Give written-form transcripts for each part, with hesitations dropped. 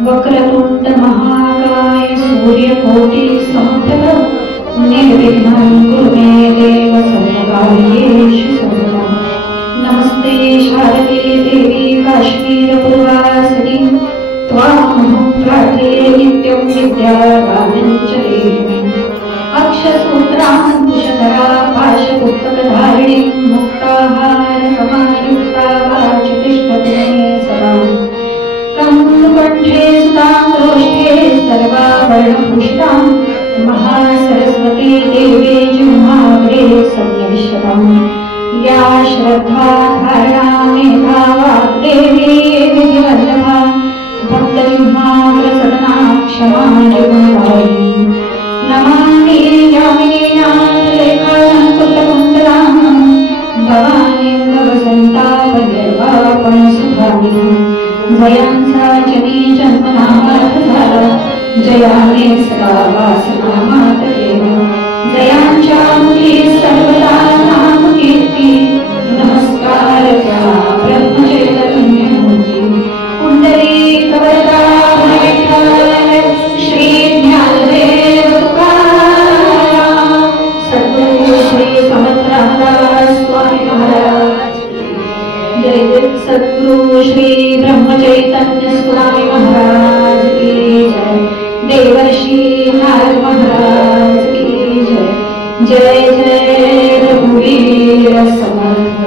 वक्रतुंड महाकाय सूर्यकोटि समप्रभ निर्विघ्नं कुरु मे देव सर्वकार्येषु सर्वदा। नमस्ते शारदे देवी काश्मीरपुरवासिनि त्वामहं प्रार्थये नित्यं विद्यादानं च देहि मे। अक्षसूत्राङ्कुशधरा पाशपुस्तकधारिणीं मुक्ताहारसमायुक्ता वाचतिष्ठति मे सदा। कंकण्ठे सुतां रोष्ठे सर्वाभरणभूषितां महासरस्वती देवी जिह्वाग्रे सन्निविष्टताम्। या श्रद्धा धारणा मेधा वाग्देवी विधिवल्लभा भक्तजिह्वाग्रसदना क्षमा जगन्नायिनी। नमामि यामिनीनाथलेखालङ्कृतकुन्तलां भवानीं भवसन्तापनिर्वापणसुधामिनीं। जयांसा जनी जन्मनामार्थ झाला जयाने सदा वासना मातरेव। जयांच्या मुखी सर्वदा नाम कीर्ती नमस्कार त्या ब्रह्मचैतन्यमूर्ती। पुंडलीक वरदा विठ्ठल श्री ज्ञानदेव तुकाराम सद्गुरु श्री समर्थ रामदास स्वामी महाराज। जय जय सद्गुरु श्री ब्रह्मचैतन्य स्वामी महाराज की जय। देवर्षि नारद महाराज की जय। जय जय रघुवीर समर्थ।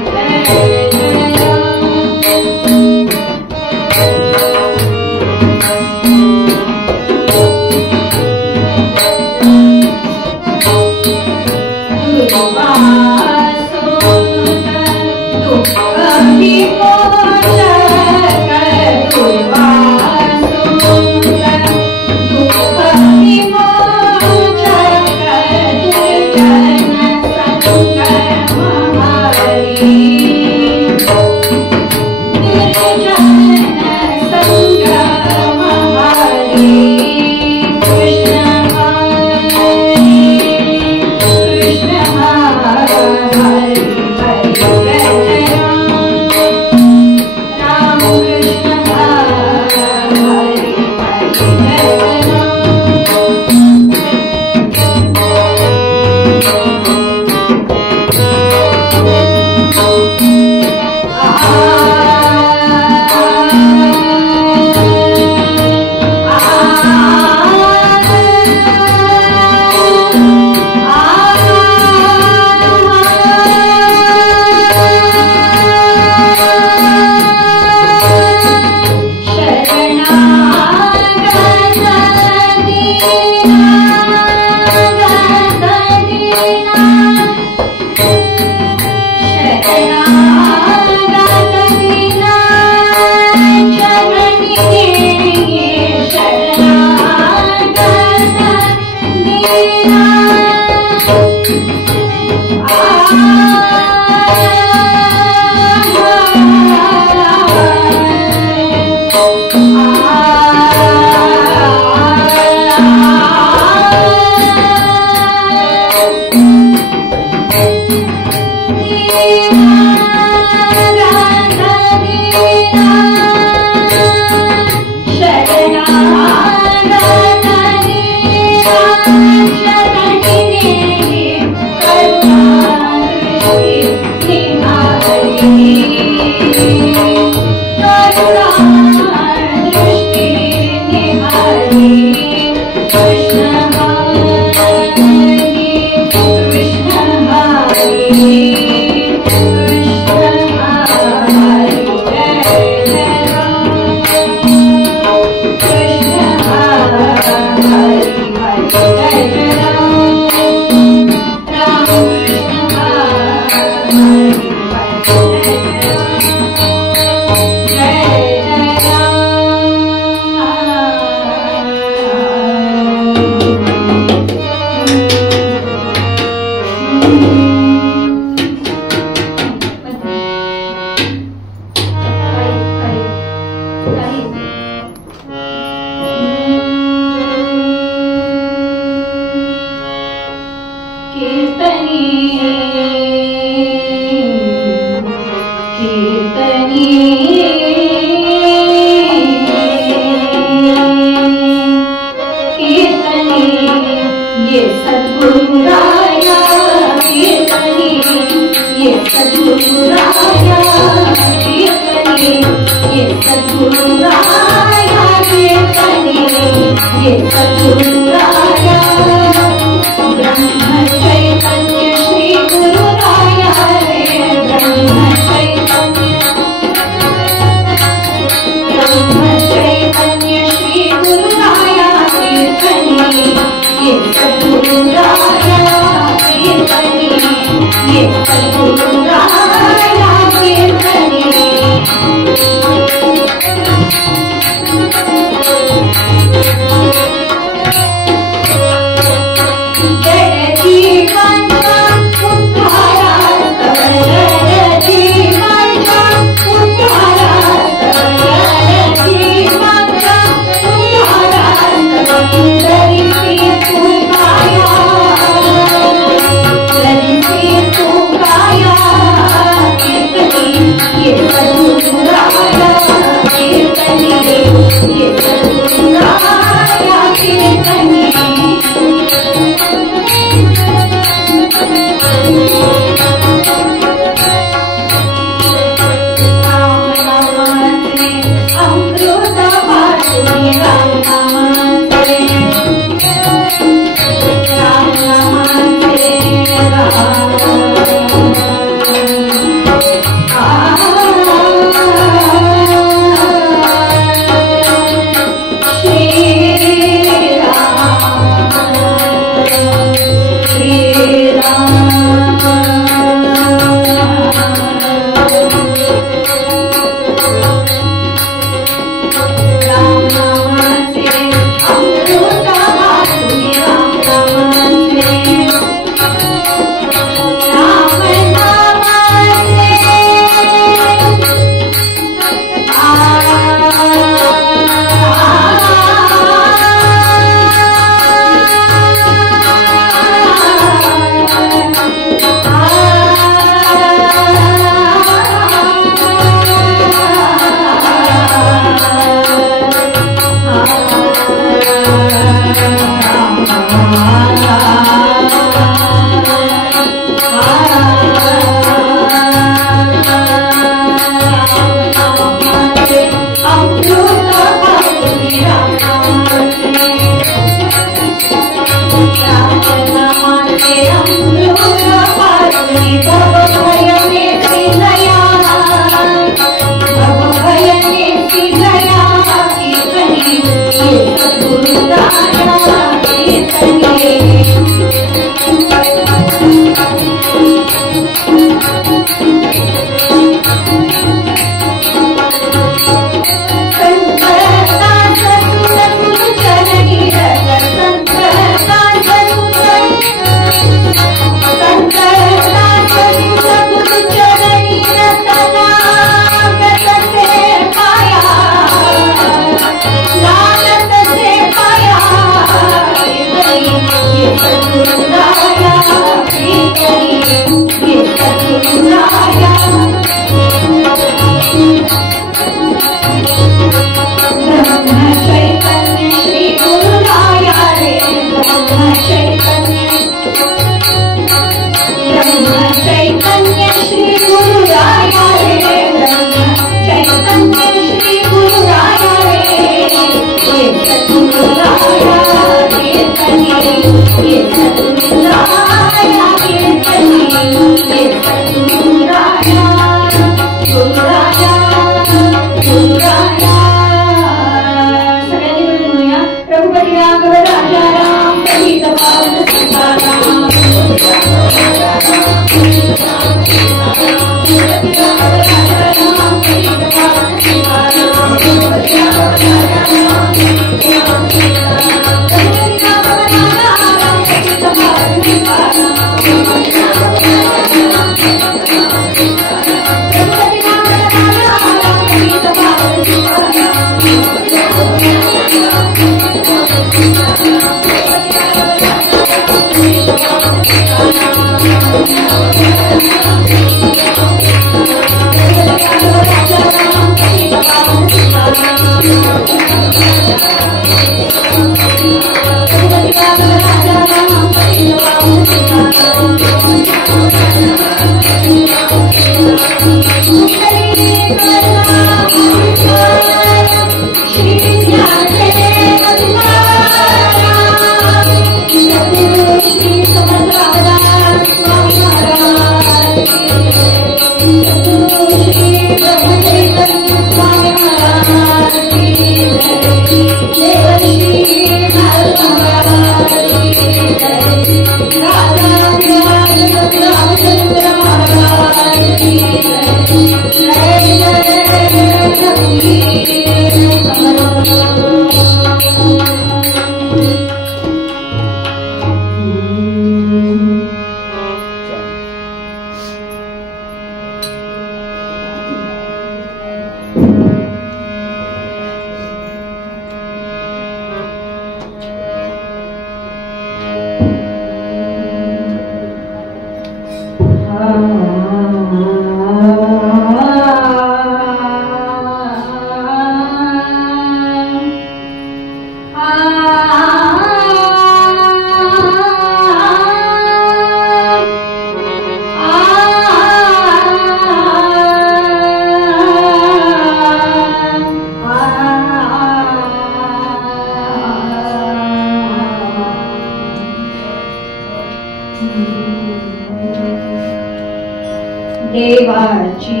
देवाची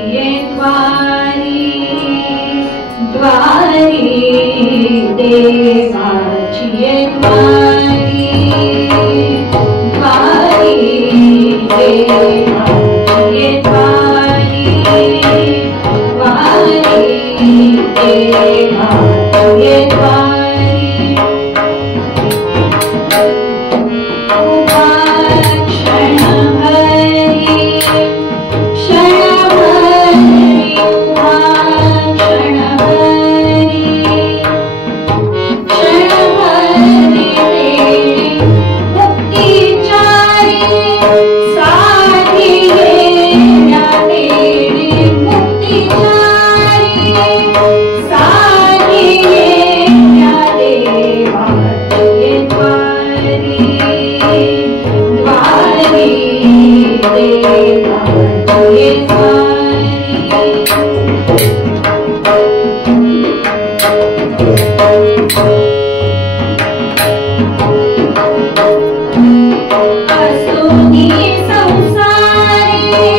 द्वारी द्वारी देवाची द्वारी द्वारी देवाची द्वारी द्वारी देवाची द्वारी उभा क्षणभरी क्षणभरी उभा क्षणभरी क्षणभरी देवी मुक्तिचारी साधी येण्या देवी मुक्तिचारी साधी येण्या देवाची द्वारी द्वारी देवाची असुनी संसारी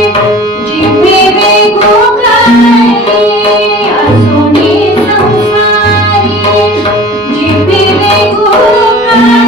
जिवे वेगोगारी असुनी संसारी जिवे वेगोगारी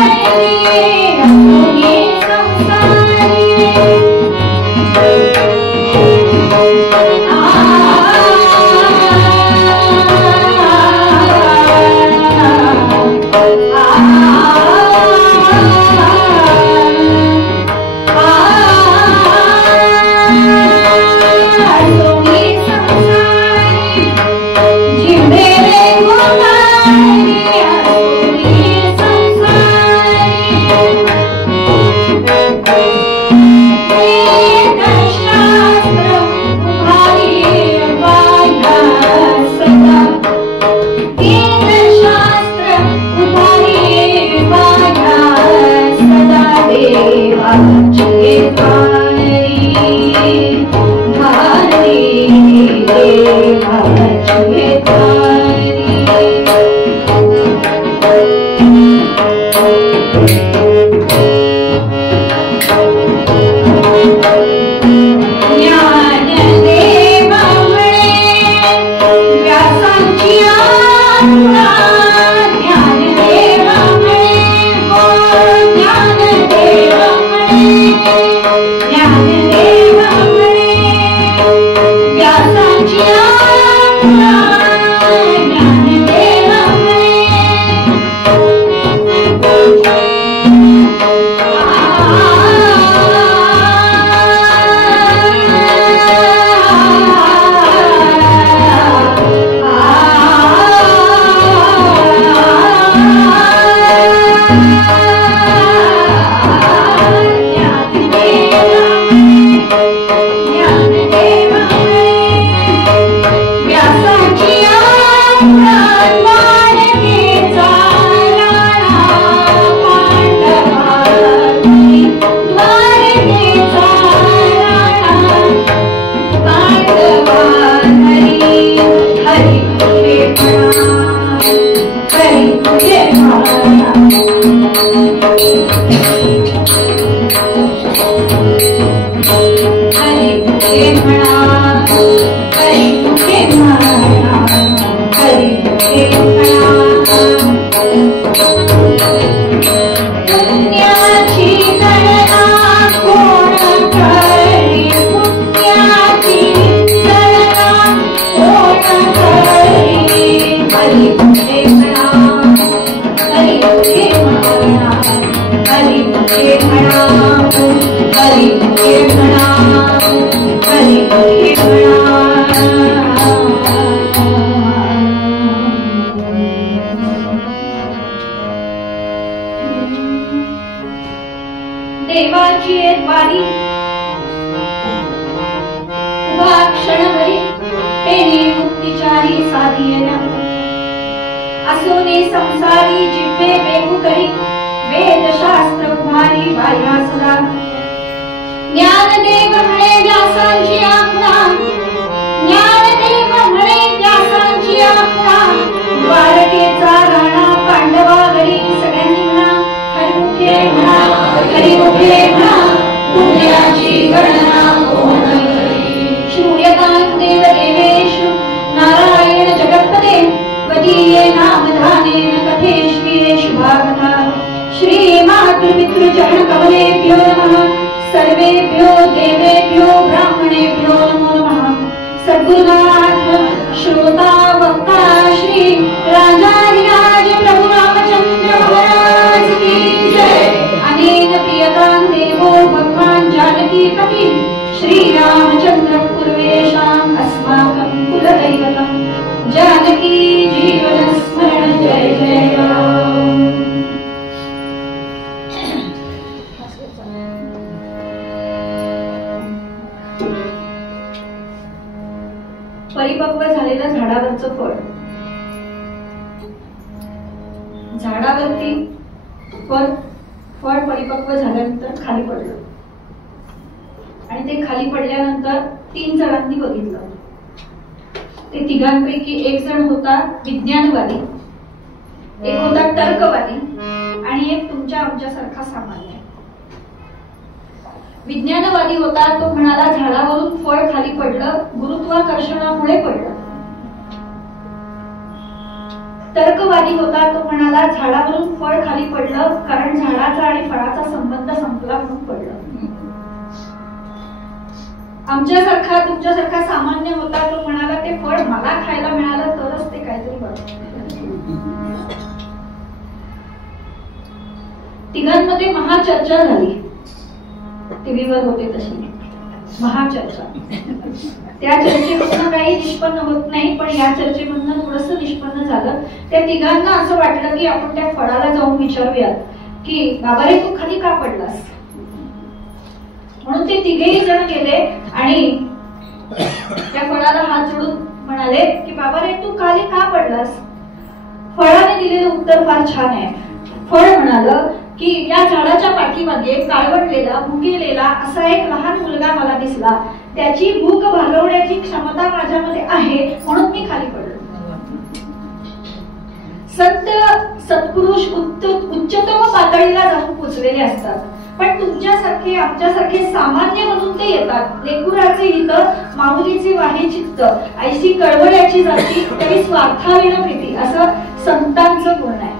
असुनी संसारी देवाची द्वारी उभा क्षणभरी तेने मुक्तिचारी साधी येण्या असोने संसारी जिव्हे वेगुकरी वेदशास्त्र उभारी बाह्या सदा ज्ञानदेव म्हणे व्यासांची आज्ञा ज्ञानदेव म्हणे व्यासांची आज्ञा द्वारकेचा राणा पांडवा घरी सगळ्यांनी म्हणा हरिमुखे म्हणा हरिमुखे म्हणा पुण्याची गणना कोण करी राजाधिराज प्रभु रामचंद्र महाराज की जय। अनेन प्रियतां देवो भगवान जानकी पति श्री रामचंद्र पूर्वेशाम् अस्माकं कुलदैवतं जानकी जीवन स्मरण जय जय राम। परिपक्व झालेल्या झाडावरचं फळ, झाडावरती फळ परिपक्व झाल्यानंतर खाली पडलं आणि ते खाली पडल्यानंतर 3 जणांनी बघितलं. ते तिघांपैकी एक जण होता विज्ञानवादी, एक होता तर्कवादी आणि एक तुमच्या आमच्यासारखा सामान्य. विज्ञानवादी होता तो म्हणाला झाडावरून फळ खाली पडलं, गुरुत्वाकर्षणामुळे पडलं. तर्कवादी होता तो म्हणाला झाडावरून फळ खाली पडलं कारण झाडाचा आणि फळाचा संबंध संपला म्हणून पडलं. आमच्यासारखा तुमच्यासारखा सामान्य होता तो म्हणाला ते फळ मला खायला मिळालं तरच ते काहीतरी बरं. तिघांमध्ये महाचर्चा झाली. टीव्हीवर होते तशी महाचर्चा. त्या चर्चेमधून काही निष्पन्न होत नाही, पण या चर्चेमधून थोडस निष्पन्न झालं. त्या तिघांना असं वाटलं की आपण त्या फळाला जाऊन विचारूयात की बाबा रे तू खाली का पडलास. म्हणून ते तिघेही जण गेले आणि त्या फळाला हात जोडून म्हणाले की बाबा रे तू खाली का पडलास. फळाने दिलेलं उत्तर फार छान आहे. फळ म्हणालं की या झाडाच्या पाठीमध्ये काळवडलेला भुकेलेला असा एक लहान मुलगा मला दिसला. त्याची भूक भागवण्याची क्षमता माझ्यामध्ये आहे म्हणून मी खाली पडलो. संत सत्पुरुष उच्चतम पातळीला जाऊन पोचलेले असतात, पण तुमच्यासारखे आमच्यासारखे सामान्य म्हणून ते येतात. लेकुराचे हित माऊलीचे वाहे चित्त ऐशी कळवळ्याची जाती तरी स्वार्थाविण प्रीती असं संतांचं गुण आहे.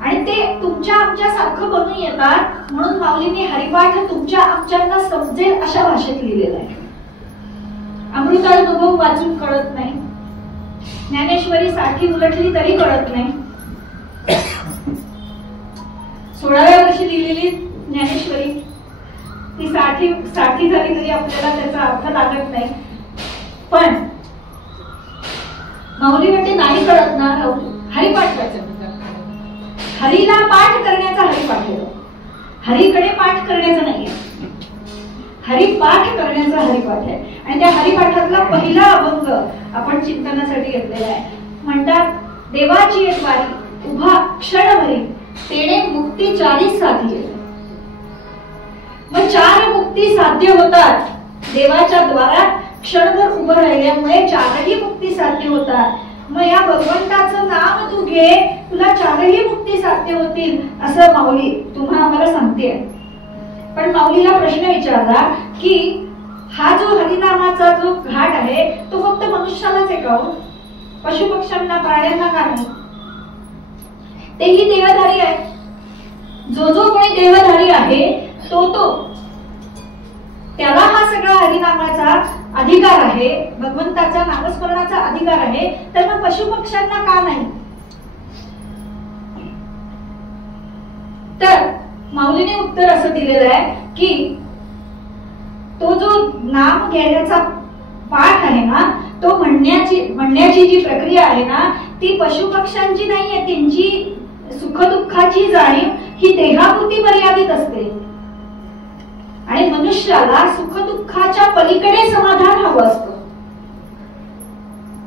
आणि ते तुमच्या आमच्या सारखं बनून येतात म्हणून माऊलींनी हरिपाठ तुमच्या आमच्यांना समजेल अशा भाषेत लिहिलेला आहे. अमृतानुभव वाचून कळत नाही, ज्ञानेश्वरी साठी उलटली तरी कळत नाही. 16व्या वर्षी लिहिलेली ज्ञानेश्वरी ती साठी झाली तरी आपल्याला त्याचा अर्थ लागत नाही. पण माऊली म्हणते नाही कळत ना हरिपाठ वाचन. हरीला पाठ करण्याचा हरिपाठ आहे, हरीकडे पाठ करण्याचा नाहीये. हरिपाठ करण्याचा हरिपाठ आहे. आणि त्या हरिपाठातला पहिला अभंग आपण चिंतनासाठी घेतलेला आहे. म्हणतात देवाची एक वारी उभा क्षणभरी तेणे मुक्ती 40 साधी. मग 4 मुक्ती साध्य होतात देवाच्या द्वारात क्षणभर उभं राहिल्यामुळे 4ही मुक्ती साध्य होतात. मग या भगवंताचं नाम तू घे तुला 4ही मुक्ती साध्य होतील असं माऊली तुम्हाला आम्हाला सांगते. पण माऊलीला प्रश्न विचारला की हा जो हरिनामाचा जो घाट आहे तो फक्त मनुष्यालाच आहे का, पशु पक्ष्यांना प्राण्यांना का नाही. तेही देहधारी आहे. जो जो कोणी देहधारी आहे तो त्याला हा सगळा हरिनामाचा अधिकार आहे, भगवंताचा नामस्मरणाचा अधिकार आहे. तर मग पशु पक्ष्यांना का नाही. तर माऊलीने उत्तर असं दिलेलं आहे की तो जो नाम घेण्याचा पाठ आहे ना तो म्हणण्याची जी प्रक्रिया आहे ना ती पशु पक्ष्यांची नाहीये. त्यांची सुखदुःखाची जाणीव ही देहापुरती मर्यादित असते आणि मनुष्याला सुखदुःखाच्या पलीकडे समाधान हवं असतं.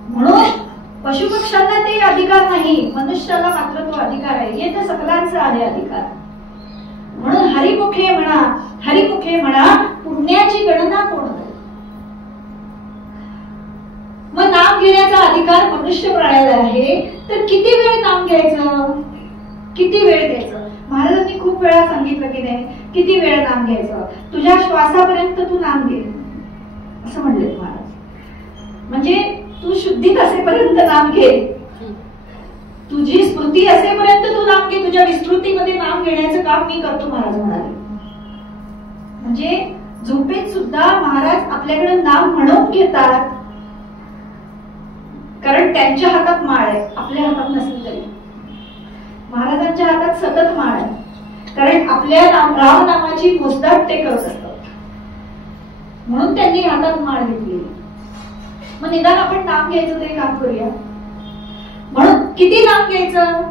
म्हणून पशु पक्ष्यांना ते अधिकार नाही, मनुष्याला मात्र तो अधिकार आहे. हे तर सकलांचा आहे अधिकार. म्हणून हरिमुखे म्हणा पुण्याची गणना कोण करेल. मग नाम घेण्याचा अधिकार मनुष्य प्राण्याला आहे तर किती वेळ नाम घ्यायचं, किती वेळ द्यायचं. महाराजांनी खूप वेळा सांगितलं की नाही किती वेळ नाम घ्यायचं. तुझ्या श्वासापर्यंत तू नाम घे असं म्हणले महाराज. म्हणजे तू शुद्धीत असेपर्यंत नाम घे, तुझी स्मृती असेपर्यंत तू नाम घे. तुझ्या विस्मृतीमध्ये नाम घेण्याचं काम मी करतो महाराज म्हणाले. म्हणजे झोपेत सुद्धा महाराज आपल्याकडे नाम म्हणून घेतात. कारण त्यांच्या हातात माळ आहे, आपल्या हातात नसेल तरी. महाराजांच्या हातात सतत माळ आहे, कारण आपल्या राम नामाची मोजदाद ते करत असतात, म्हणून त्यांनी हातात माळ घेतली. मग निदान आपण नाम घ्यायचं तरी काम करूया. म्हणून किती नाम घ्यायचं,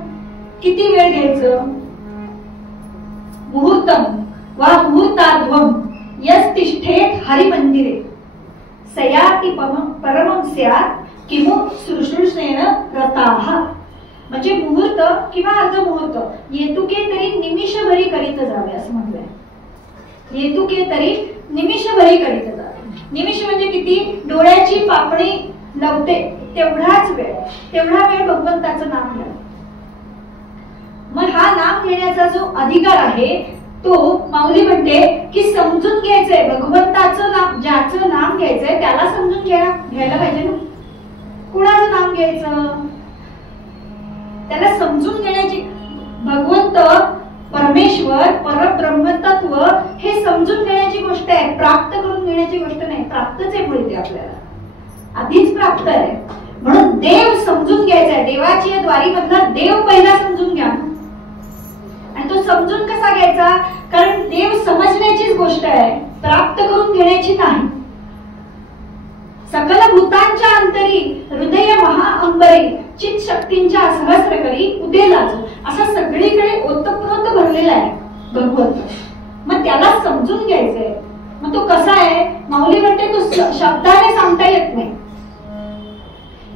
किती वेळ घ्यायचं. मुहूर्तम वा मुहूर्ताद्वम यस्तिष्ठेत हरिमंदिरे सयाति परमं स्यात् किमु शुश्रूषेण रताः. म्हणजे मुहूर्त किंवा अर्धमुहूर्त येतुके तरी निमिषभरी करीत जावे असं म्हटलंय. येतुके तरी निमिषभरी करीत जावे. निमिष म्हणजे किती, डोळ्याची पापणी नव्हते तेवढाच वेळ, तेवढा वेळ भगवंताचं नाम घ्या. मग हा नाम घेण्याचा जो अधिकार आहे तो माऊली म्हणते की समजून घ्यायचंय. भगवंताचं नाम, ज्याचं नाम घ्यायचंय त्याला समजून घ्यायला पाहिजे ना. कुणाचं नाम घ्यायचं, त्याला समजून घेण्याची, भगवंत परमेश्वर परब्रह्मतत्व हे समजून घेण्याची गोष्ट आहे, प्राप्त करून घेण्याची गोष्ट नाही. प्राप्तच आहे मुळे ते आपल्याला आधीच प्राप्त आहे. म्हणून देव समजून घ्यायचा आहे. देवाची या द्वारीमधला देव पहिला समजून घ्या. आणि तो समजून कसा घ्यायचा, कारण देव समजण्याचीच गोष्ट आहे, प्राप्त करून घेण्याची नाही. सकल भूतांच्या अंतरी हृदय महाअंबरी चित शक्तींच्या सहस्र करी उदे लाजो. असा सगळीकडे ओतप्रोत भरलेला आहे भगवंत. मग त्याला समजून घ्यायचंय. मग तो कसा आहे, माऊली म्हणते तो शब्दाने सांगता येत नाही.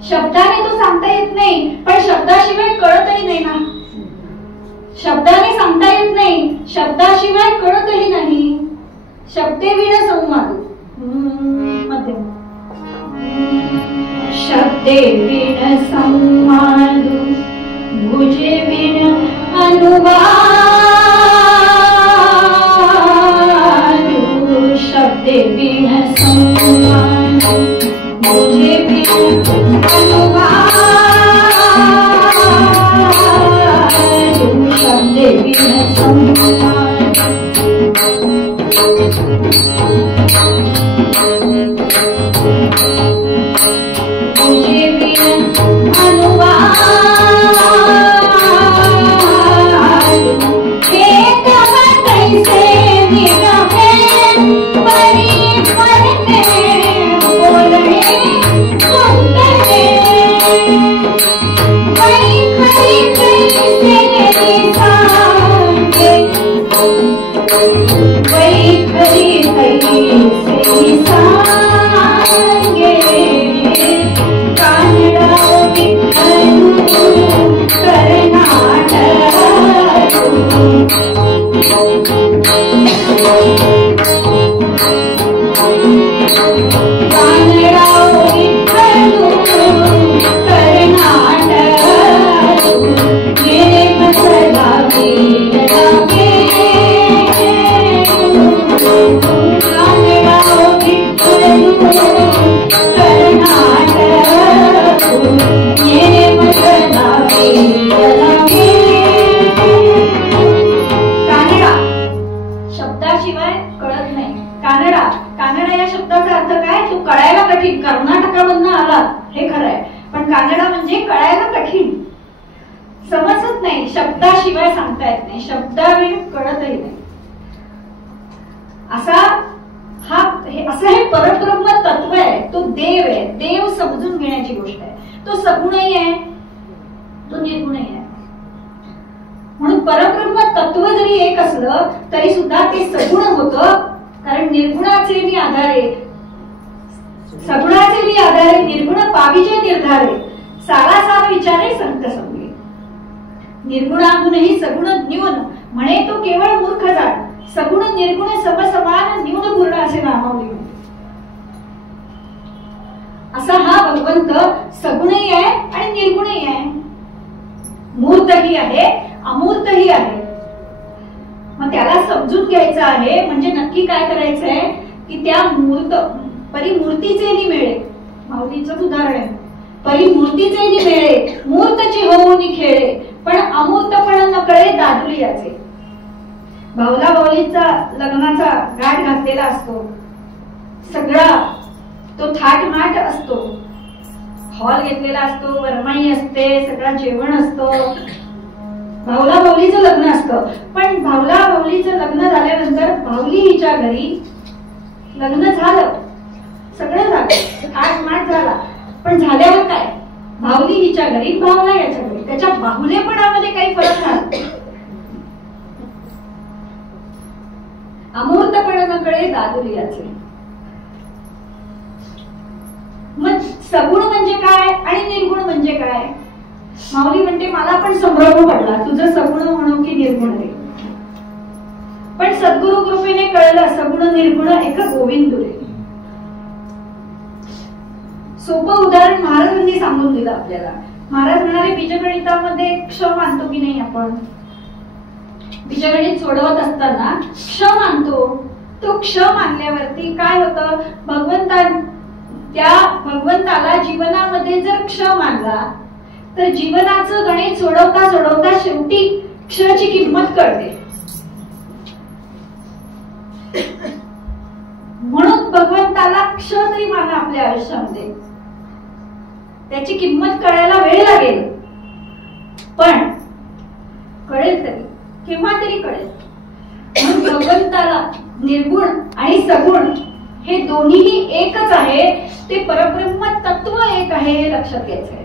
शब्दाने तो सांगता येत नाही, पण शब्दाशिवाय कळतही नाही ना. शब्दाने सांगता येत नाही, शब्दाशिवाय कळतही नाही. शब्दे विण संवाद मध्यम शब्दे विण संवाद भुजे विण अनुवाद. शब्दे विण संवाद भुजे विण अनुवाद. शब्दे विण संवाद शब्दाशिवाय सांगता येत नाही, शब्दाविण कळतही नाही. असं हे परब्रह्म तत्व आहे. तो देव आहे. देव समजून घेण्याची गोष्ट आहे. तो सगुणही आहे, तो निर्गुणही आहे. म्हणून परब्रह्म तत्व जरी एक असलं तरी सुद्धा ते सगुण होतं, कारण निर्गुणाचे मी आधारे, सगुणाचे मी आधारे, निर्गुण पावीचे निर्धारे, सारासार विचारे संत समजे. निर्गुणाहूनही सगुण न्यून म्हणे तो केवळ मूर्ख जाण. सगुण निर्गुण समसमान न्यून पूर्ण असे नामावली. असा हा भगवंत सगुणही आहे आणि निर्गुणही आहे, मूर्तही आहे, अमूर्तही आहे. मग त्याला समजून घ्यायचं आहे. म्हणजे नक्की काय करायचंय की त्या परिमूर्तीचे निमेळे, माऊलींचं उदाहरण आहे, परिमूर्तीचे निमेळे मूर्तची होऊन खेळे, पण अमूर्तपण नकळे दादुली याचे. भावला भावलीचा लग्नाचा घाट घातलेला असतो, सगळा तो थाटमाट असतो, हॉल घेतलेला असतो, वरमाई असते, सगळं जेवण असतं, भाऊला भाऊलीचं लग्न असतं. पण भाऊला भाऊलीचं लग्न झाल्यानंतर भाऊली हिच्या घरी लग्न झालं, सगळं झालं, आठ झाला. पण झाल्यावर काय, भाऊली हिच्या घरी, भाऊला याच्या घरी. त्याच्या बाहुलेपणामध्ये काही फरक नाही. अमूर्तपणे न कळे दादुलियाचे. मग सगुण म्हणजे काय आणि निर्गुण म्हणजे काय? माऊली म्हणते मला पण संभ्रम पडला, तुझं सगुण म्हणू की निर्गुण रे. पण सद्गुरु कृपेने कळलं सगुण निर्गुण एक गोविंद रे. सोपं उदाहरण महाराजांनी सांगून दिलं आपल्याला. महाराज म्हणाले बीजगणितामध्ये क्ष मानतो की नाही आपण? बीजगणित सोडवत असताना क्ष मानतो. तो क्ष मानल्यावरती काय होतं, त्या भगवंताला जीवनामध्ये जर क्ष मानला तर जीवनाचं गणित सोडवता सोडवता शेवटी क्षची किंमत कळते. म्हणून भगवंताला क्ष तरी माना आपल्या आयुष्यामध्ये, त्याची किंमत कळायला वेळ लागेल, पण कळेल तरी, केव्हा तरी कळेल. म्हणून भगवंताला निर्गुण आणि सगुण हे दोन्हीही एकच आहे, ते परब्रह्म तत्व एक आहे हे लक्षात घ्यायचं आहे.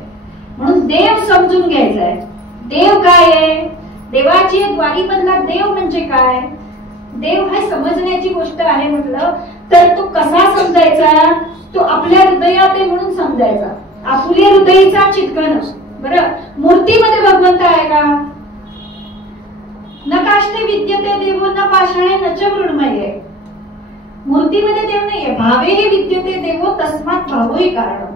म्हणून देव समजून घ्यायचा आहे. देव काय आहे, देवाची द्वारीमधला देव म्हणजे काय, देव हे समजण्याची गोष्ट आहे. म्हटलं तर तो कसा समजायचा, तो आपल्या हृदयात आहे म्हणून समजायचा. आपुल्या हृदयीचा चित्कन. बरं, मूर्तीमध्ये भगवंत आहे का? न काष्टे विद्यते देवो न पाषाणे न च मृण्मये. मूर्तीमध्ये देव नाहीये. भावे विद्यते देवो तस्मात् भावोही कारण.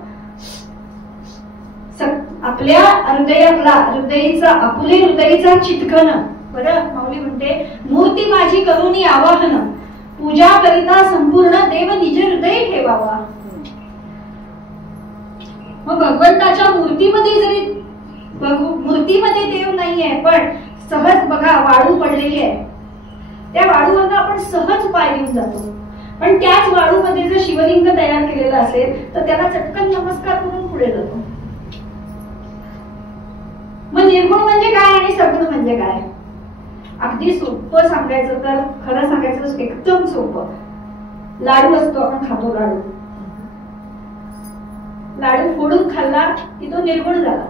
आपल्या हृदयातला हृदयीचा आपुले हृदयीचा चित्कन. बरं, माऊली म्हणते मूर्ती माझी करुणी आवाहन, पूजा करिता संपूर्ण देव निज हृदय ठेवावा. मग भगवंताच्या मूर्तीमध्ये जरी मूर्तीमध्ये देव नाहीये, पण सहज बघा वाळू पडलेली आहे, त्या वाळूवर आपण सहज पाय घेऊन जातो. पण त्याच वाळूमध्ये जर शिवलिंग तयार केलेलं असेल तर त्याला चटकन नमस्कार करून पुढे जातो. मग निर्गुण म्हणजे काय आणि सगुण म्हणजे काय? अगदी सोपं सांगायचं तर, खरं सांगायचं एकदम सोपं. लाडू असतो, आपण खातो लाडू. लाडू फोडून खाल्ला की तो निर्गुण झाला,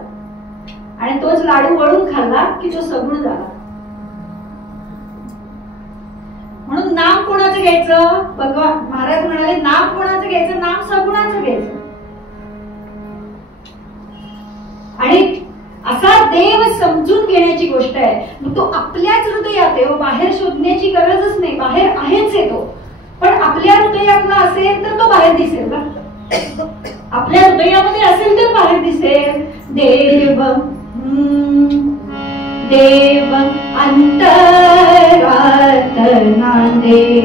आणि तोच लाडू वळून खाल्ला की तो सगुण झाला. म्हणून नाम कोणाचं घ्यायचं? भगवान महाराज म्हणाले नाम कोणाचं घ्यायचं? नाम सगुणाचं घ्यायचं. आणि असा देव समजून घेण्याची गोष्ट आहे. मग तो आपल्याच हृदयात आहे, बाहेर शोधण्याची गरजच नाही, बाहेर आहेच आहे तो. पण आपल्या हृदयातला असेल तर तो बाहेर दिसेल ना. आपल्या हृदयामध्ये असेल तर बाहेर दिसेल. देव देव अंतरात नांदे,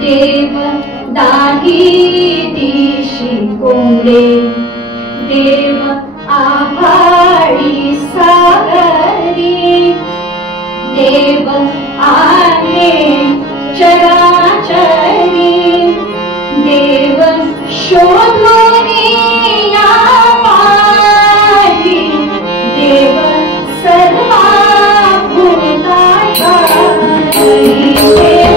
देव दाही दिशी कोंडे, देव आभाळी सागरी, देव आहे चराचरी, देव शोधून या पाही, देव सर्वा भूताचा देव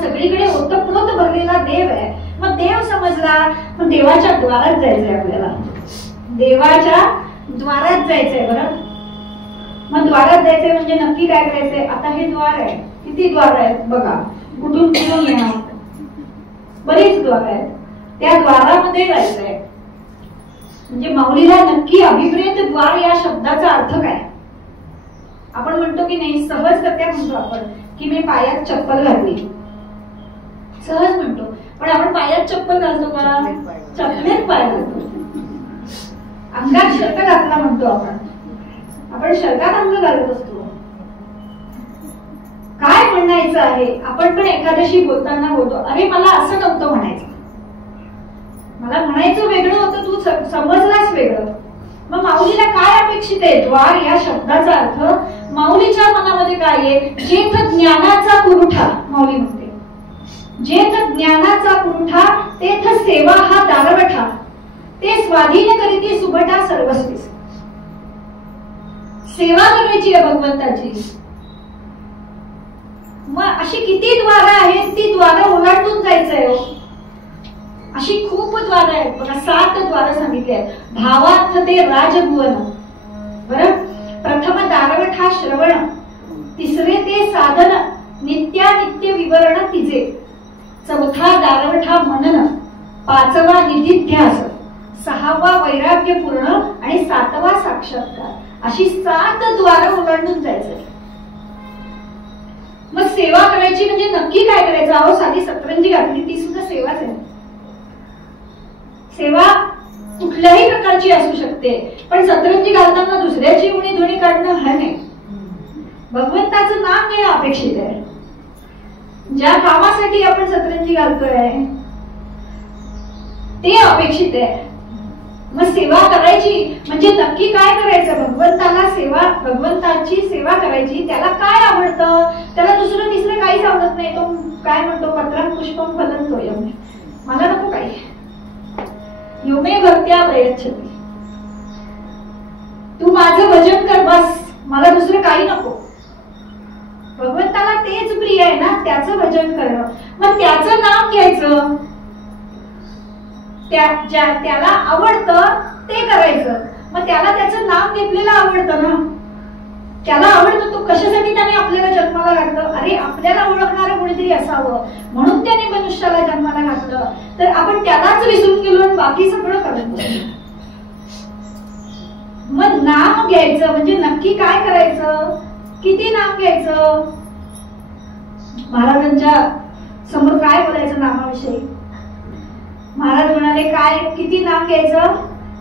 सगळीकडे ओतप्रोत भरलेला देव आहे. मग देव समजला, मग देवाच्या द्वारात जायचंय आपल्याला. देवाच्या द्वारात जायचंय. बरं, मग द्वारात जायचंय म्हणजे नक्की काय करायचंय? आता हे द्वार आहे, किती द्वार आहेत बघा, कुठून कुठून येणार, बरीच द्वार आहेत, त्या द्वारामध्ये जायचंय. म्हणजे माऊलीला नक्की अभिप्रेत द्वार या शब्दाचा अर्थ काय? आपण म्हणतो की नाही, सहज सत्या म्हणतो आपण की मी पायात चप्पल घातली, सहज म्हणतो, पण आपण पायात चप्पल घालतो का? चपलेत पाय घालतो. अंगात शर्ट घातला म्हणतो आपण शर्टात अंग घालत असतो. काय म्हणायचं आहे? आपण पण एखाद्याशी बोलताना बोलतो, अरे मला असं नव्हतं म्हणायचं, मला म्हणायचं वेगळं होतं, तू समजलाच वेगळं. मग माऊलीला काय अपेक्षित आहे? द्वार या शब्दाचा अर्थ माऊलीच्या मनामध्ये काय आहे? जेथ ज्ञानाचा पुरवठा, माऊली म्हणते जेथ ज्ञानाचा पुरवठा तेथ सेवा हा दारवठा, ते स्वाधीन करीती सुबटा सर्वस्वी. सेवा करायची आहे भगवंताची. मग अशी किती द्वारं आहेत, ती द्वारं ओलांडून जायचंय. अशी खूप द्वारं आहेत बघा, 7 द्वारं सांगितली आहेत. भावार्थ ते राजभुवन, बरं, प्रथम दारवठा श्रवण, तिसरे ते साधन नित्यानित्य विवरण तिचे, चौथा दारवठा मनन, 5वा निधिध्यास, 6वा वैराग्यपूर्ण आणि 7वा साक्षात्कार. अशी 7 द्वारं ओलांडून जायचंय. मग सेवा करायची म्हणजे नक्की काय करायचं? अहो साधी सतरंजी घातली ती सुद्धा सेवाच आहे. सेवा कुठल्याही प्रकारची असू शकते, पण सतरंजी घालताना दुसऱ्याची उणी धुणी काढणं हा नाही. भगवंताचं नाम घेणं अपेक्षित आहे. ज्या कामासाठी आपण सतरंजी घालतोय ते अपेक्षित आहे. मग सेवा करायची म्हणजे नक्की काय करायचं? भगवंताला सेवा, भगवंताची सेवा करायची. त्याला काय आवडतं? त्याला दुसरं तिसरं काहीच आवडत नाही. तो काय म्हणतो? पत्रं पुष्पं फलं तोयं, मला नको काही, योमे भक्त्या प्रयच्छति, तू माझं भजन कर बस, मला दुसरं काही नको. भगवंताला तेच प्रिय आहे ना, त्याचं भजन करणं. मग त्याचं नाम घ्यायचं, त्याला आवडतं ते करायचं. मग त्याला त्याचं नाम घेतलेलं आवडतं ना, त्याला आवडतं. तो कशासाठी त्याने आपल्याला जन्माला घातलं? अरे आपल्याला ओळखणारं कोणीतरी असावं म्हणून त्याने मनुष्याला जन्माला घातलं. तर आपण त्यालाच विसरून गेलो आणि बाकी सगळं करतो. मग नाम घ्यायचं म्हणजे नक्की काय करायचं? किती नाम घ्यायचं? महाराजांच्या समोर काय बोलायचं नामाविषयी? महाराज म्हणाले काय? किती नाम घ्यायचं?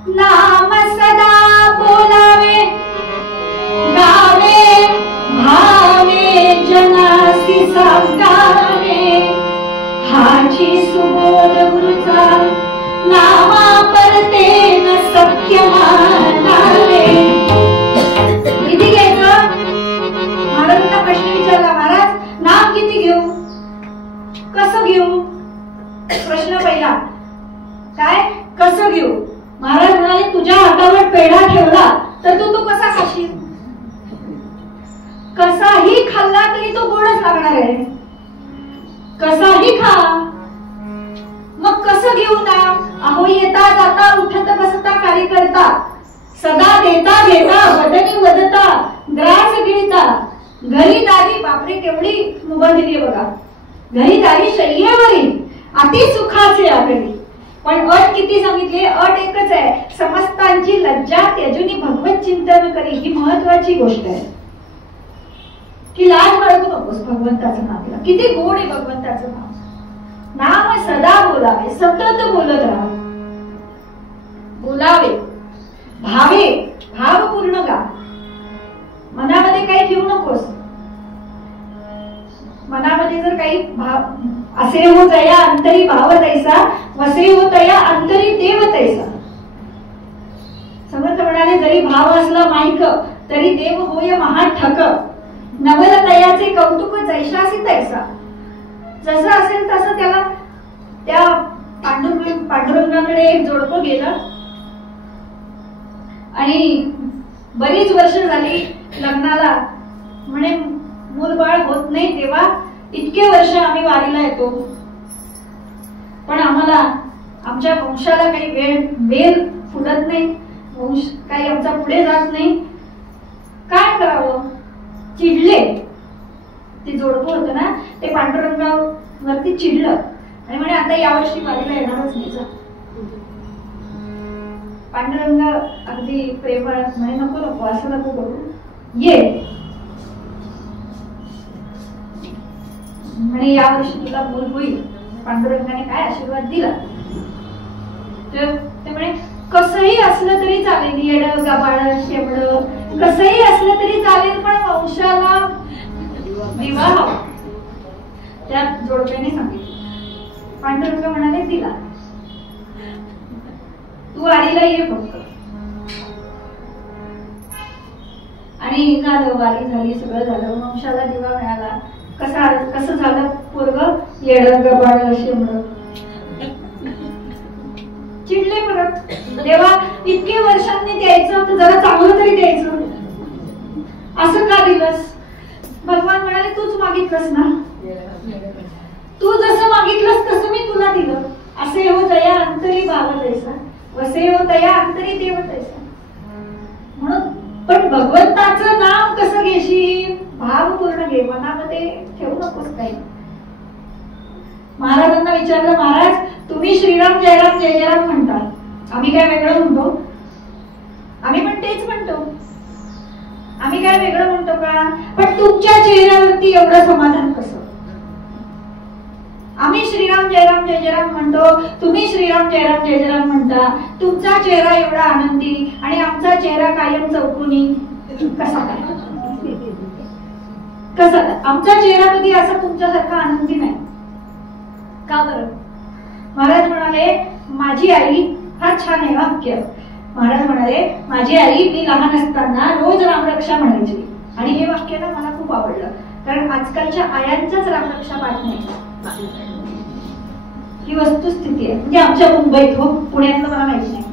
नाम सदा बोलावे, गावे भावे, जनासी सांगावे, हाची सुबोध गुरुचा, नामा परते न सत्य मानावे. किती घ्यायचं? महाराजांना प्रश्न विचारला, महाराज नाम किती घेऊ, कसं घेऊ? प्रश्न पहिला काय? कसं घेऊ? महाराज म्हणाले तुझ्या हातावर पेढा ठेवला तर तू कसा खाशील? कसाही खाल्ला तरी तो गोडच लागणार आहे. कसाही खा. मग कसं घेऊ नाम? अहो येता जाता उठता बसता कार्य करता, सदा देता घेता, वदनी वदता, ग्रास गिळता, घरी दारी, बापरे केवढी मुभा दिली बघा, घरी दारी शय्येवरी अति सुखाचे आगरी. पण अट किती सांगितली? अट एकच आहे, समस्तांची लज्जा त्यजुनी भगवत चिंतन करी. ही महत्वाची गोष्ट आहे की लाज बाळगू नकोस भगवंताचं नाव. किती गोड आहे भगवंताचं नाव. नाम सदा बोलावे, सतत बोलत राहा. बोलावे, भावे, भावपूर्ण गा. मनामध्ये काही ठेवू नकोस. मनामध्ये जर काही भाव असे हो तया अंतरी भाव तैसा, वसे हो तया अंतरी देव तैसा. समर्थ म्हणाले जरी भाव असला माईक तरी देव होय महाठक. नवल तयाचे कौतुक जैशासी तैसा. जसं असेल तसं त्याला त्या पांडुरंगाकडे एक जोडपं गेलं आणि बरीच वर्ष झाली लग्नाला. म्हणे मूलबाळ होत नाही तेव्हा इतके वर्ष आम्ही वारीला येतो, पण आम्हाला आमच्या वंशाला काही वेल फुलत नाही, वंश काही आमचा पुढे जात नाही. काय करावं, चिडले. ते जोडपं होतं ना, ते पांडुरंगावरती चिडलं आणि म्हणे आता यावर्षी वारीला येणारच नाही. पांडुरंग अगदी प्रेमळ म्हणे नको नको असं नको करू, ये म्हणे यावर्षी तुला मूल होईल. पांडुरंगाने काय आशीर्वाद दिला. ते म्हणे कसंही असलं तरी चालेल, येडं गबाळ शेवड कसंही असलं तरी चालेल, पण वंशाला दिवा हवा. त्या जोडप्याने सांगितलं. पांडुरंग म्हणाले दिला, तू वारीला ये फक्त. आणि झालं, वारी झाली, सगळं झालं, वंशाला दिवा मिळाला. कसं झालं पोरग, येडं गबाळ शेवड. चिडले परत. देवा इतके वर्षांनी द्यायचं तर जरा चांगलं तरी द्यायचं, असं का दिलंस. भगवान म्हणाले तूच मागितलंस ना, तू जसं मागितलंस तसं मी तुला दिलं. असे हो दया अंतरी भाव तैसा, वसे हो दया अंतरी देव तैसा. म्हणून पण भगवंताचं नाव कसं घेशील, भाव पूर्ण घे, मनामध्ये ठेवू नकोस काही. महाराजांना विचारलं, महाराज तुम्ही श्रीराम जयराम जय जयराम म्हणतात, आम्ही काय वेगळं म्हणतो. आम्ही पण तेच म्हणतो, आम्ही काय वेगळं म्हणतो का. पण तुमच्या चेहऱ्यावरती एवढं समाधान कसं. आम्ही श्रीराम जयराम जय जयराम म्हणतो, तुम्ही श्रीराम जयराम जय जयराम म्हणता, तुमचा चेहरा एवढा आनंदी आणि आमचा चेहरा कायम चौकोनी कसा काय. कसा आमचा चेहरा कधी असा तुमच्यासारखा आनंदी नाही का बरं. महाराज म्हणाले माझी आई, हा छान आहे वाक्य. महाराज म्हणाले माझी आई मी लहान असताना रोज रामरक्षा म्हणायची. आणि हे वाक्य ना मला खूप आवडलं, कारण आजकालच्या आयांच्याच रामरक्षा पाठ नाही. ही वस्तुस्थिती आहे. म्हणजे आमच्या मुंबईत, हो पुण्यातलं मला माहिती नाही.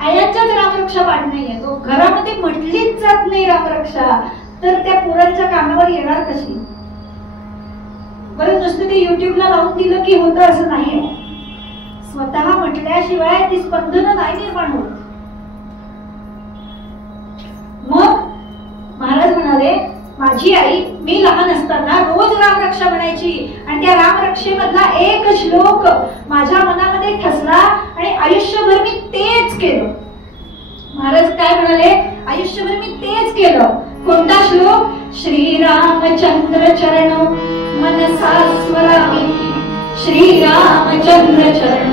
आयांच्याच रामरक्षा पाठ नाहीये. तो घरामध्ये म्हटलीच जात नाही रामरक्षा, तर त्या पोरांच्या कानावर येणार कशी. बरं नुसतं ते युट्यूबला लावून दिलं की होतं असं नाही. स्वतः म्हटल्याशिवाय ती स्पंदन नाही निर्माण होत. मग महाराज म्हणाले माझी आई मी लहान असताना रोज रामरक्षा म्हणायची आणि त्या रामरक्षेमधला एक श्लोक माझ्या मनामध्ये ठसला आणि आयुष्यभर मी तेच केलं. महाराज काय म्हणाले, आयुष्यभर मी तेच केलं. कोणता श्लोक. श्रीरामचंद्र चरण मनसा स्मरामि, श्रीरामचंद्र चरण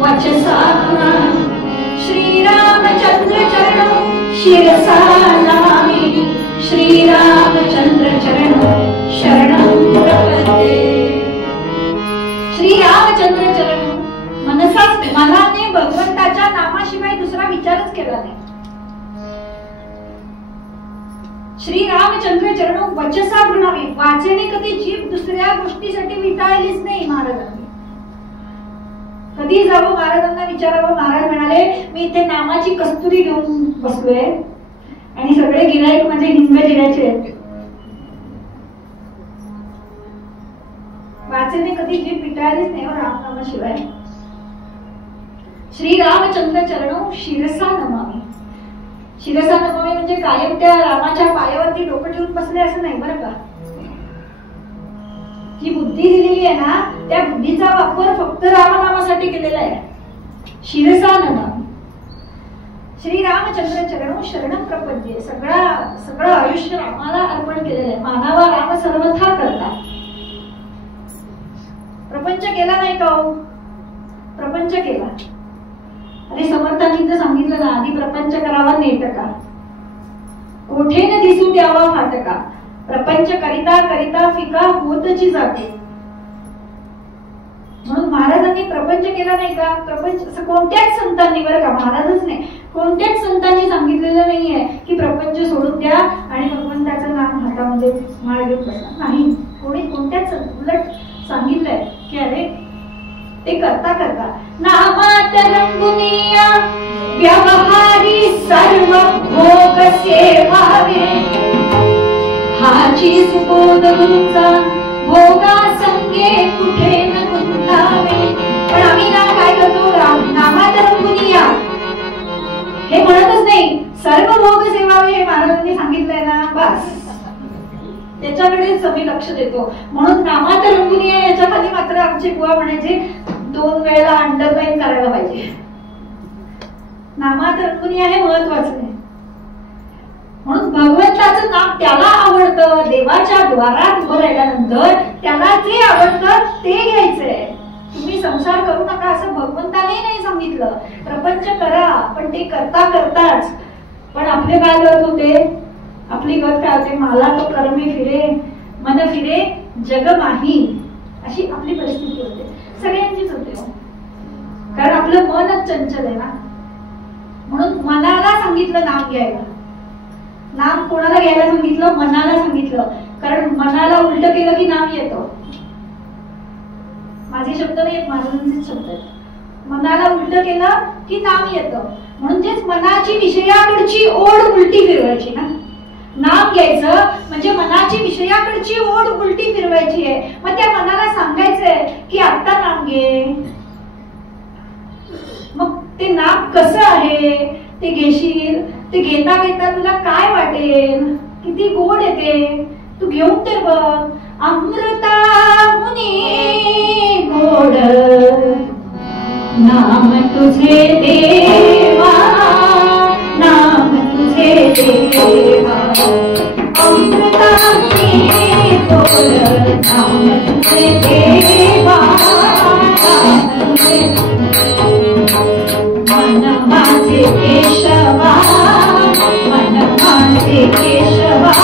वचसा नमामि, श्रीरामचंद्र चरण शिरसा नमामि, श्रीरामचंद्र चरण शरणं प्रपद्ये. श्रीरामचंद्र चरण मनसा, मनाने भगवंताच्या नामाशिवाय दुसरा विचारच केला नाही. श्रीरामचंद्र चरण वचसा गृहावी, वाचेने कधी जीभ दुसऱ्या गोष्टीसाठी विटाळलीच नाही महाराजांनी. कधी जावं महाराजांना विचारावं, महाराज म्हणाले मी इथे नामाची कस्तुरी घेऊन बसलोय आणि सगळे गिराईक म्हणजे हिंग जिऱ्याचे आहेत. वाचेने कधी जीभ विटाळलीच नाही रामनामाशिवाय. श्रीरामचंद्र चरण शिरसा नमामि. शिरसा नमामि म्हणजे कायम त्या रामाच्या पायावरती डोकं ठेवून बसले असं नाही बरं का. जी बुद्धी दिलेली आहे ना, त्या बुद्धीचा वापर फक्त रामनामासाठी केलेला आहे. शिरसा नमामि. श्रीरामचंद्र चरण शरणं प्रपद्ये. सगळं आयुष्य रामाला अर्पण केलेलं आहे. मानवा राम सर्वथा करता. प्रपंच केला नाही का हो, प्रपंच केला. अरे समर्थांनी तर सांगितलं ना, आधी प्रपंच करावा नेटका, कोठेने दिसू द्यावा फाटका, प्रपंच करिता करिता फिका होतची जाते. म्हणून महाराजांनी प्रपंच केला नाही का. प्रपंच असं कोणत्याच संतांनी, बरं का महाराजच नाही, कोणत्याच संतांनी सांगितलेलं नाहीये की प्रपंच सोडून द्या आणि भगवंताचं नाम हातामध्ये माळ घेऊन बसा. नाही, कोणत्याच उलट सांगितलंय की अरे ते करता करता नामात रंगुनिया व्यवहारी सर्व भोग सेवावे, हाची सुबोध तुमचा भोगा संगे कुठे न गुंतावे. पण आम्ही ना काय करतो, नामात रंगुनिया बस त्याच्याकडेच आम्ही लक्ष देतो. म्हणून नामात रंगून आहे याच्या खाली मात्र आमची बुवा म्हणायचे 2 वेळेला अंडरलाईन करायला पाहिजे. नामात रंगून आहे महत्वाचं आहे. म्हणून भगवंताचं नाम त्याला आवडतं. देवाच्या द्वारात उभं राहिल्यानंतर त्याला जे आवडतं ते घ्यायचंय. तुम्ही संसार करू नका असं भगवंताने नाही सांगितलं. प्रपंच करा, पण ते करता करताच पण आपले काय गत होते, आपली गत काय होते, मला तो कर्मे फिरे मन फिरे जग माही, अशी आपली परिस्थिती होते. सगळ्यांचीच होते. कारण आपलं मनच चंचल आहे ना. म्हणून मनाला सांगितलं नाम घ्यायला. नाम कोणाला घ्यायला सांगितलं? मनाला सांगितलं. कारण मनाला उलट केलं की नाम येतं. माझे शब्द नाही, महाराजांचेच शब्द आहेत. मनाला उलट केलं की नाम येतं. म्हणजेच मनाची विषयाकडची ओढ उलटी फिरवायची ना. नाम घ्यायचं म्हणजे मनाची विषयाकडची ओढ उलटी फिरवायची आहे. मग त्या मनाला सांगायचंय की आता नाम घे. मग ते नाम कसं आहे ते घेशील. ते घेता घेता तुला काय वाटेल, किती गोड येते, तू घेऊन तर बघ. अमृता मुनी गोड नाम तुझे देवा, नाम तुझे देवा. अमृता मुनी गोड नाम तुझे देवा, मन माझे केशवा, मन माझे केशवा.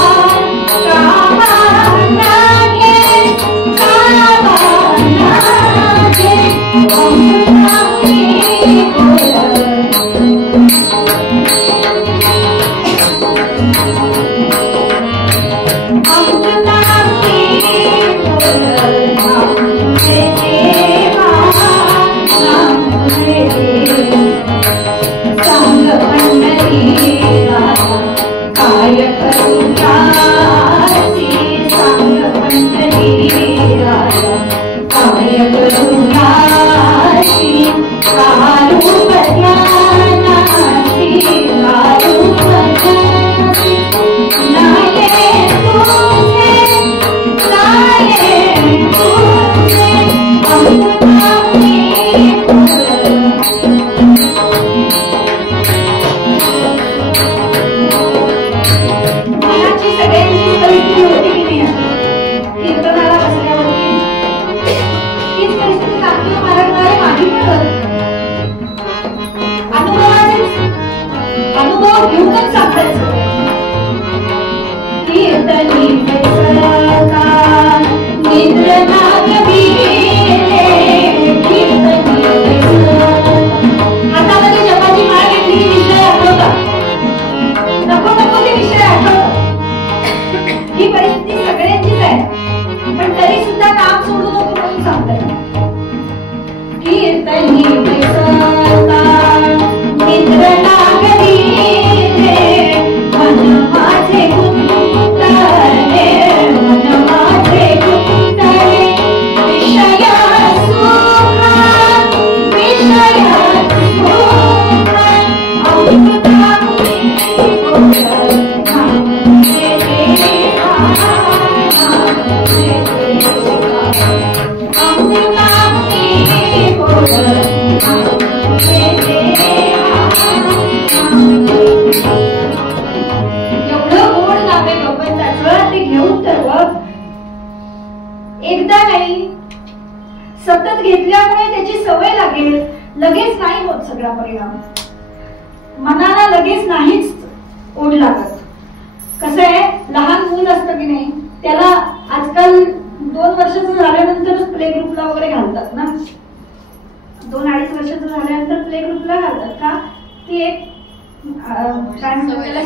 एकदा नाही, सतत घेतल्यामुळे त्याची सवय लागेल. लगेच नाही होत सगळा परिणाम. मनाला लगेच नाहीच ओढ लागत. कसं आहे, लहान मूल असतं की नाही, त्याला आजकाल 2 वर्षाचं झाल्यानंतरच प्ले ग्रुपला वगैरे घालतात ना. 2-2.5 वर्षाचं झाल्यानंतर प्ले ग्रुपला घालतात का? ती एक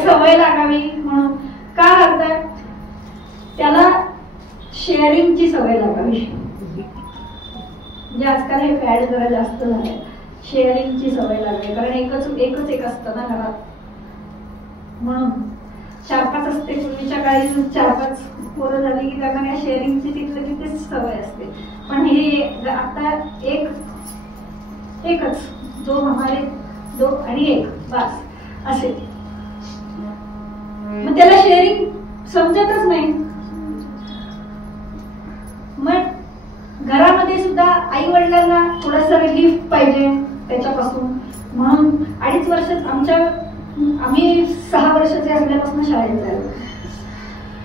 सवय लागावी म्हणून. का घालतात? त्याला शेअरिंगची सवय लागावी. म्हणजे आजकाल हे फॅड जरा जास्त झालंय. शेअरिंगची सवय लागली. कारण एकच एक असतं ना घरात. म्हणून 4-5 असते. पूर्वीच्या काळी 4-5 पोरं झाली की त्यांना शेअरिंगची तिथलं तिथेच सवय असते. पण हे आता एकच, जो हमारे 2 आणि 1 बस असे. मग त्याला शेअरिंग समजतच नाही. मग घरामध्ये सुद्धा आई वडिलांना थोडंसं रिलीफ पाहिजे त्याच्यापासून, म्हणून 2.5 वर्ष आम्ही 6 वर्षाचे असल्यापासून शाळेत जायला,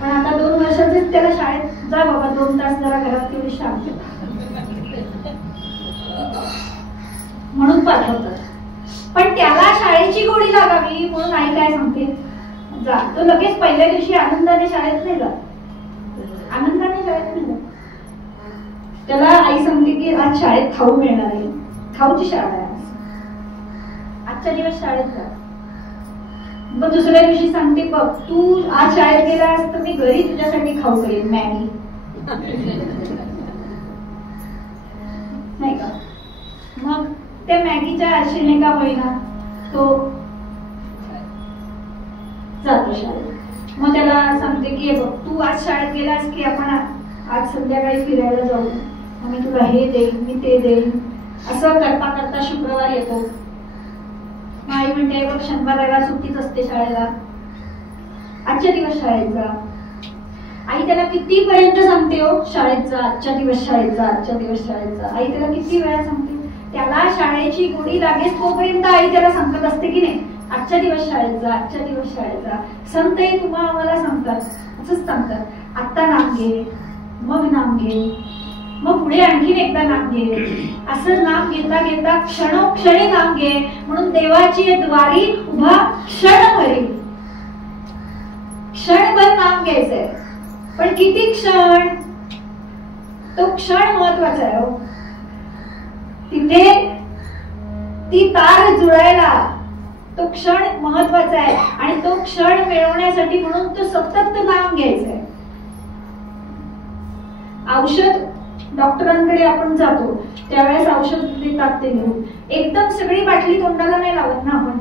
पण आता 2 वर्षाचेच त्याला शाळेत जा बाबा 2 तास जरा घरात तेवढी शांत म्हणून पाठवतात. पण त्याला शाळेची गोडी लागावी म्हणून आई काय सांगते, जा. तो लगेच पहिल्या दिवशी आनंदाने शाळेत नाही जात, आनंदाने शाळेत नाही जात. त्याला आई सांगते की आज शाळेत खाऊ मिळणार आहे, खाऊची शाळा आहे, आजच्या दिवस शाळेत जा. मग दुसऱ्या दिवशी सांगते बघ तू आज शाळेत गेलास तर मी घरी तुझ्यासाठी खाऊ करेन, मॅगी, नाही का. मग त्या मॅगीच्या आशेने का होईना तो जातो शाळेत. मग त्याला सांगते की बघ तू आज शाळेत गेलास की आपण आज संध्याकाळी फिरायला जाऊ, मी तुला हे देईन मी ते देईन. असं करता करता शुक्रवार येतो. आई म्हणते बघ शनिवार रविवार सुट्टीच असते शाळेला, आजच्या दिवस शाळेत जा. आई त्याला किती पर्यंत सांगते हो शाळेत जा, आजच्या दिवस शाळेत जा, आजच्या दिवस शाळेत जा. आई त्याला किती वेळा सांगते. त्याला शाळेची गोडी लागेल तोपर्यंत आई त्याला सांगत असते की नाही आजच्या दिवस शाळेत जा, आजच्या दिवस शाळेत जा. संतही तुम्हाला आम्हाला सांगतात, असंच सांगतात, आत्ता नाम घे, मग नाम घे, मग पुढे आणखीन एकदा नाम घे. असं नाम घेता घेता क्षणोक्षणी नाम घे, म्हणून देवाची द्वारी उभा क्षणभरी, क्षणभर नाम घ्यायचंय. पण किती क्षण, तो क्षण महत्वाचा आहे हो. तिथे ती तार जुळायला तो क्षण महत्वाचा आहे, आणि तो क्षण मिळवण्यासाठी म्हणून तो सतत नाम घ्यायचंय. औषध डॉक्टरांकडे आपण जातो त्यावेळेस औषध देतात ते घेऊन, एकदम सगळी बाटली तोंडाला नाही लावत ना आपण,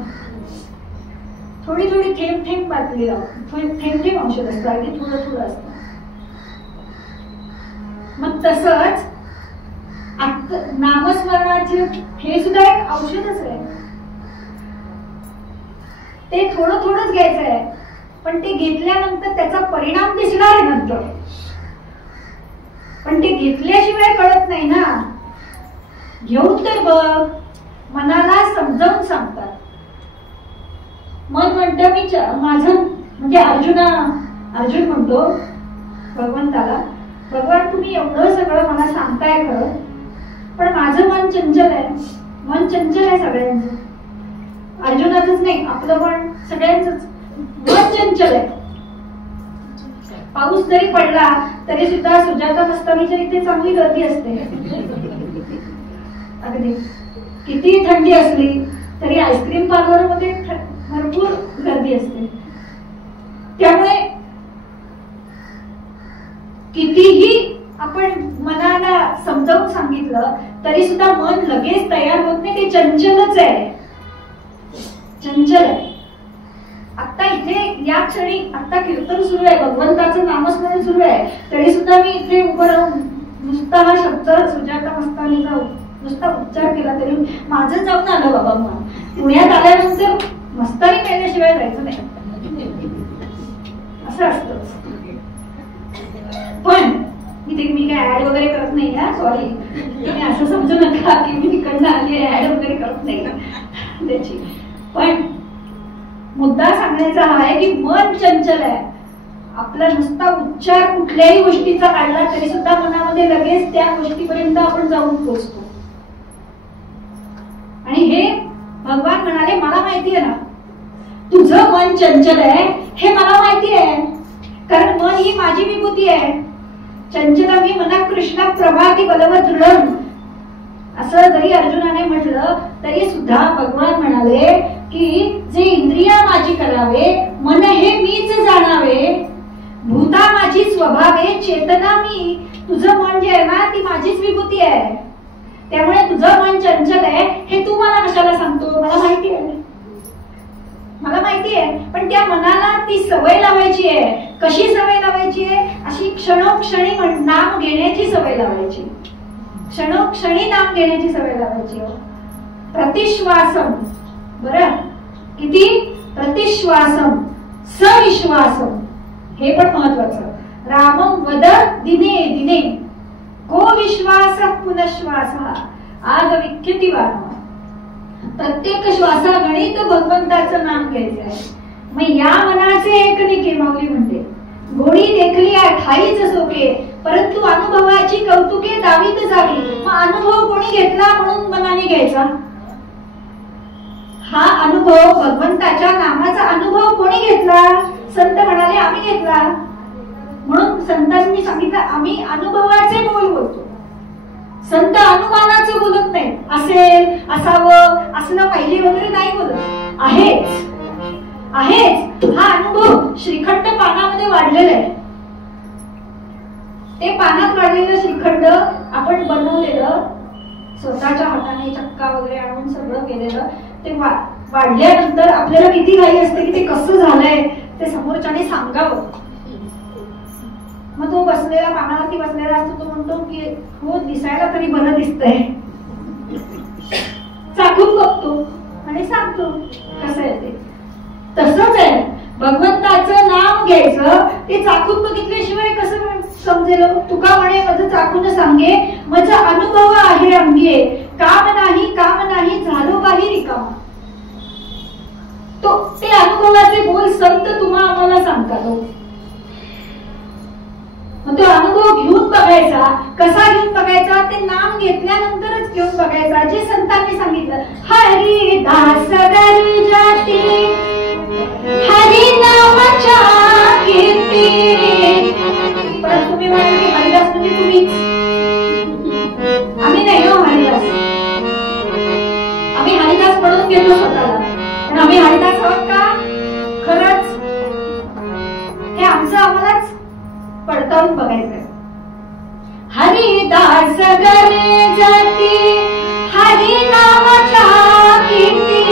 थोडी थोडी थेंब थेंब बाटली लावतो, थेंब थेंब औषध असतं, अगदी थोडं थोडं असतं. मग तसंच नामस्मरणाचे हे सुद्धा एक औषधच आहे. ते थोडं थोडंच घ्यायचं आहे, पण ते घेतल्यानंतर त्याचा परिणाम दिसणार आहे नंतर, पण ते घेतल्याशिवाय कळत नाही ना. घेऊन तर बघ, मनाला समजावून सांगतात. मन म्हणतं मी माझं म्हणजे अर्जुन म्हणतो भगवंताला, भगवान तुम्ही एवढं सगळं मला सांगताय खरं, पण माझं मन चंचल आहे, मन चंचल आहे सगळ्यांचं, अर्जुनाचंच नाही आपलं पण सगळ्यांचंच मन चंचल आहे. पाऊस जरी पडला तरी सुद्धा सुजाता मस्तानीच्या इथे चांगली गर्दी असते, अगदी किती थंडी असली तरी आईस्क्रीम पार्लर मध्ये भरपूर गर्दी असते. त्यामुळे कितीही आपण मनाला समजावून सांगितलं तरी सुद्धा मन लगेच तयार होत नाही, ते चंचलच आहे, चंचल आहे. आता इथे या क्षणी आता कीर्तन सुरू आहे, भगवंताचं नामस्मरण सुरू आहे, तरी सुद्धा मी इथे उभं राहून नुसता हा शब्द सुजाता मस्तानीचा नुसता उच्चार केला तरी माझं जाऊन आलं बाबा. मग पुण्यात आल्यानंतर मस्तानी पेल्याशिवाय जायचं नाही, असं असतं. पण मी काय ऍड वगैरे करत नाही हा, सॉरी, तुम्ही असं समजू नका की मी तिकडनं आली ऍड वगैरे करत नाही त्याची. पण मुद्दा सांगण्याचा हा आहे की मन चंचल आहे. आपला नुसता उच्चार कुठल्याही गोष्टीचा काढला तरी सुद्धा मनामध्ये लगेच त्या गोष्टीपर्यंत आपण जाऊन पोहोचतो. आणि हे भगवान म्हणाले मला माहिती आहे ना तुझं मन चंचल आहे, हे मला माहिती आहे, कारण मन ही माझी विभूती आहे. चंचला मी मना कृष्णा प्रभाती बलवदृढ असं जरी अर्जुनाने म्हटलं तरी सुद्धा भगवान म्हणाले की जे इंद्रिया माझी करावे, मन हे मीच जाणावे, भूता माझी स्वभावे, चेतना मी. तुझं मन जे आहे ना ती माझीच विभूती आहे, त्यामुळे तुझं मन चंचल आहे हे तू मला कशाला सांगतो, मला माहिती आहे, मला माहिती आहे. पण त्या मनाला ती सवय लावायची आहे. कशी सवय लावायची आहे, अशी क्षणोक्षणी नाम घेण्याची सवय लावायची, क्षणोक्षणी नाम घेण्याची सवय लावायची. प्रतिश्वासम, बरं किती, प्रतिश्वासम सविश्वासम, हे पण महत्वाचं. रामं वद दिने दिने को विश्वास पुनश्वास आग विख्यतिवान. प्रत्येक श्वासागणित भगवंताचं नाम घ्यायचं आहे. मग या मनाचे एक निके माऊली म्हणते, गोडी देखली ठाईच सोके परंतु अनुभवाची कौतुके दावीत जावी. मग अनुभव कोणी घेतला म्हणून मनाने घ्यायचा. हा अनुभव भगवंताच्या नामाचा अनुभव कोणी घेतला? संत म्हणाले आम्ही घेतला. म्हणून संतांनी सांगितलं आम्ही अनुभवाचे बोल बोलतो. संत अनुमानाचं बोलत नाही. असेल असावं असलं पाहिजे वगैरे नाही बोलत. आहेच हा अनुभव श्रीखंड पानामध्ये वाढलेला आहे. ते पानात वाढलेलं श्रीखंड आपण बनवलेलं स्वतःच्या हाताने चक्का वगैरे आणून सगळं केलेलं ते वाढल्यानंतर आपल्याला किती घाई असते की ते कसं झालंय ते समोरच्याने सांगावं. मग तो बसलेला पानावरती बसलेला असतो. तो म्हणतो की हो दिसायला तरी बरं दिसतंय. चाकून बघतो आणि सांगतो कसं आहे ते. तसंच आहे भगवंताचं नाम घ्यायचं. ते चाकून बघितल्याशिवाय कसं समजेल? तुका म्हणे माझं चाकून सांगे माझा अनुभव आहे अंगे काम नाही झालो बाही रिकामा. तो ते अनुभवाचे बोल संत तुम्हा आम्हाला सांगतात. मग तो अनुभव घेऊन बघायचा. कसा घेऊन बघायचा? ते नाम घेतल्यानंतरच घेऊन बघायचा. जे संतांनी सांगितलं हरी दास गरी जाती हरी नामाच्या कीर्ती. पण तुम्ही म्हणाल की हरिदास म्हणजे तुम्हीच. आम्ही नाही हो हरिदास. आम्ही हरिदास म्हणून घेतो स्वतःला. पण आम्ही हरिदास आहोत का खरंच हे आमचं आम्हालाच पडताळून बघायचंय. हरिदास गरे जाती हरी नामाच्या कीर्ती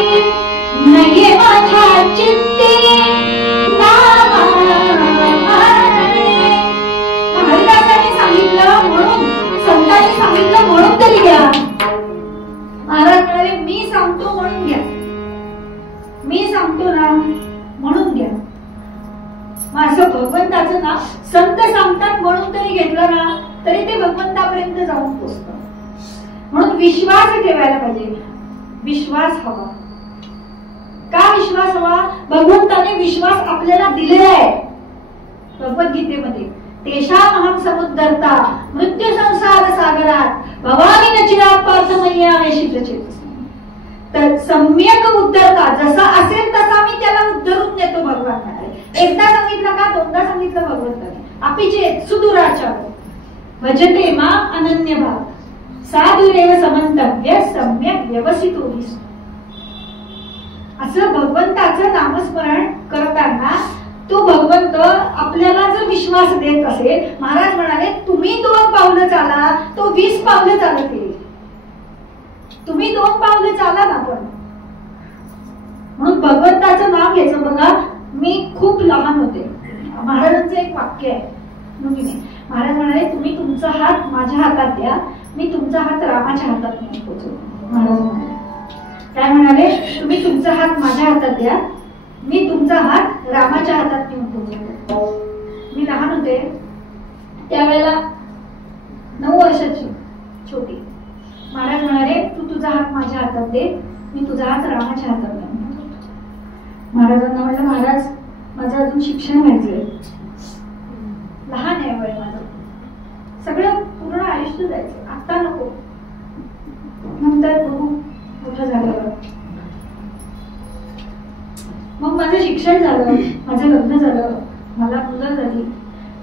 नये माझ्या चित्ती हरिदासांनी सांगितलं म्हणून संतांनी सांगितलं म्हणून तरी घ्या. महाराज म्हणाले मी सांगतो म्हणून घ्या. मी सांगतो ना म्हणून घ्या. मग असं भगवंताचं नाव संत सांगतात म्हणून तरी घेतलं ना तरी ते भगवंतापर्यंत जाऊन पोहोचतं. म्हणून विश्वास ठेवायला पाहिजे. विश्वास हवा. का विश्वास हवा? भगवंताने विश्वास आपल्याला दिलेला आहे. भगवद्गीतेमध्ये तेषामहं समुद्धर्ता मृत्यू संसार सागरात भवानी न चिरात पार्थ मय्यावेशी प्रचेतस. तर सम्यक उद्धरता जसा असेल तसा मी त्याला उद्धरून देतो. भगवान म्हणाले एकदा सांगितलं का दोनदा सांगितलं भगवंताने. अपिचेत सुदुराचार भजते मा अनन्य भाव साधुरेव समंतव्य सम्यक व्यवसितो. असं भगवंताचं नामस्मरण करताना तो भगवंत आपल्याला जर विश्वास देत असेल. महाराज म्हणाले तुम्ही 2 पावलं चाला तो 20 पावलं चालत येईल. तुम्ही 2 पावलं चाला ना. पण म्हणून भगवंताचं नाव घ्यायचं. बघा मी खूप लहान होते. महाराजांचं एक वाक्य आहे. महाराज म्हणाले तुम्ही तुमचा हात माझ्या हातात द्या मी तुमचा हात रामाच्या हातात नेऊन पोहोचवतो. महाराज म्हणाले काय म्हणाले? तुम्ही तुमचा हात माझ्या हातात द्या मी तुमचा हात रामाच्या हातात नेऊन पोहोचवतो. मी लहान होते त्यावेळेला 9 वर्षाची छोटी. महाराज म्हणाले तू तुझा हात माझ्या हातात दे मी तुझा हात रामाच्या हातात नेऊन पोहोचवतो. महाराजांना म्हटलं महाराज माझं अजून शिक्षण व्हायचंय. लहान आहे वय माझं. सगळं पूर्ण आयुष्य जायचं. आता नको. नंतर बघू मोठं झालं. मग माझं शिक्षण झालं माझं लग्न झालं मला मुलं झाली.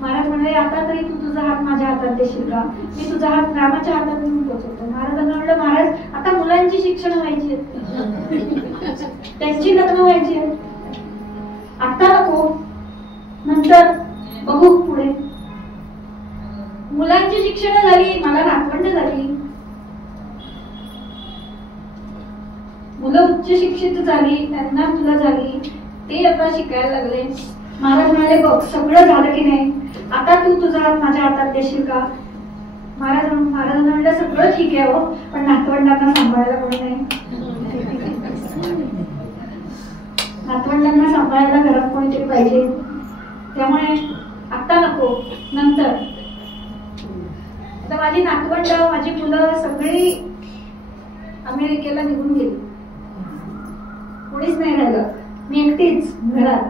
महाराज म्हणाले आता तरी तू तुझा हात माझ्या हातात देशील का? मी तुझा हात रामाच्या हातात नेऊन पोहोचवतो. महाराजांना म्हटलं महाराज आता मुलांची शिक्षण व्हायची आहेत त्यांची लग्न व्हायची आहेत. आता नको नंतर बघू पुढे. मुलांची शिक्षण झाली मला नातवंड झाली. मुलं उच्च शिक्षित झाली त्यांना मुलं झाली ते आता शिकायला लागले. महाराज म्हणाले बघ सगळं झालं की नाही आता तू तुझा हात माझ्या हातात देशील का? महाराजांना म्हणलं सगळं ठीक आहे हो पण नातवंडांना सांभाळायला कोणी नाही. नातवंडांना सांभाळायला घरात कोणीतरी पाहिजे. त्यामुळे आता नको, नंतर. आता माझी नातवंड, माझी मुलं सगळी अमेरिकेला निघून गेली, कोणीच नाही राहिलं, मी एकटीच घरात.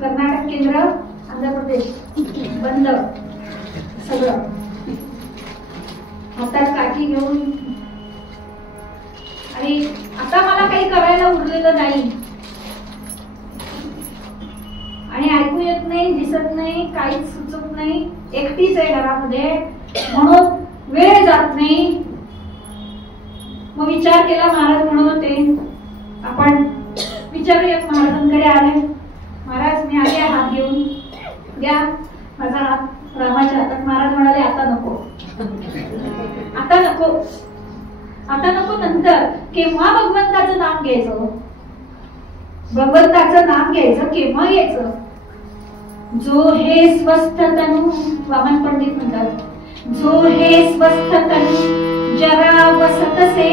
कर्नाटक केंद्र, आंध्र प्रदेश बंद सगळं, हातात काठी घेऊन. आणि आता मला काही करायला उरलेलं नाही, आणि ऐकू येत नाही, दिसत नाही, काहीच सुचत नाही, एकटीच आहे घरामध्ये, म्हणून वेळ जात नाही. मग विचार केला, महाराज म्हणत होते आपण विचारूया. महाराजांकडे आले, महाराज मी आले हात घेऊन, द्या माझा हात रामाच्या हातात. महाराज म्हणाले आता नको, आता नको, आता नको, नंतर. केव्हा भगवंताचं नाम घ्यायचं? भगवंताचं नाम घ्यायचं केव्हा घ्यायचं? जो हे स्वस्थ तनु, वामन पंडित म्हणतात, जो हे स्वस्थ तनु जरा वसतसे,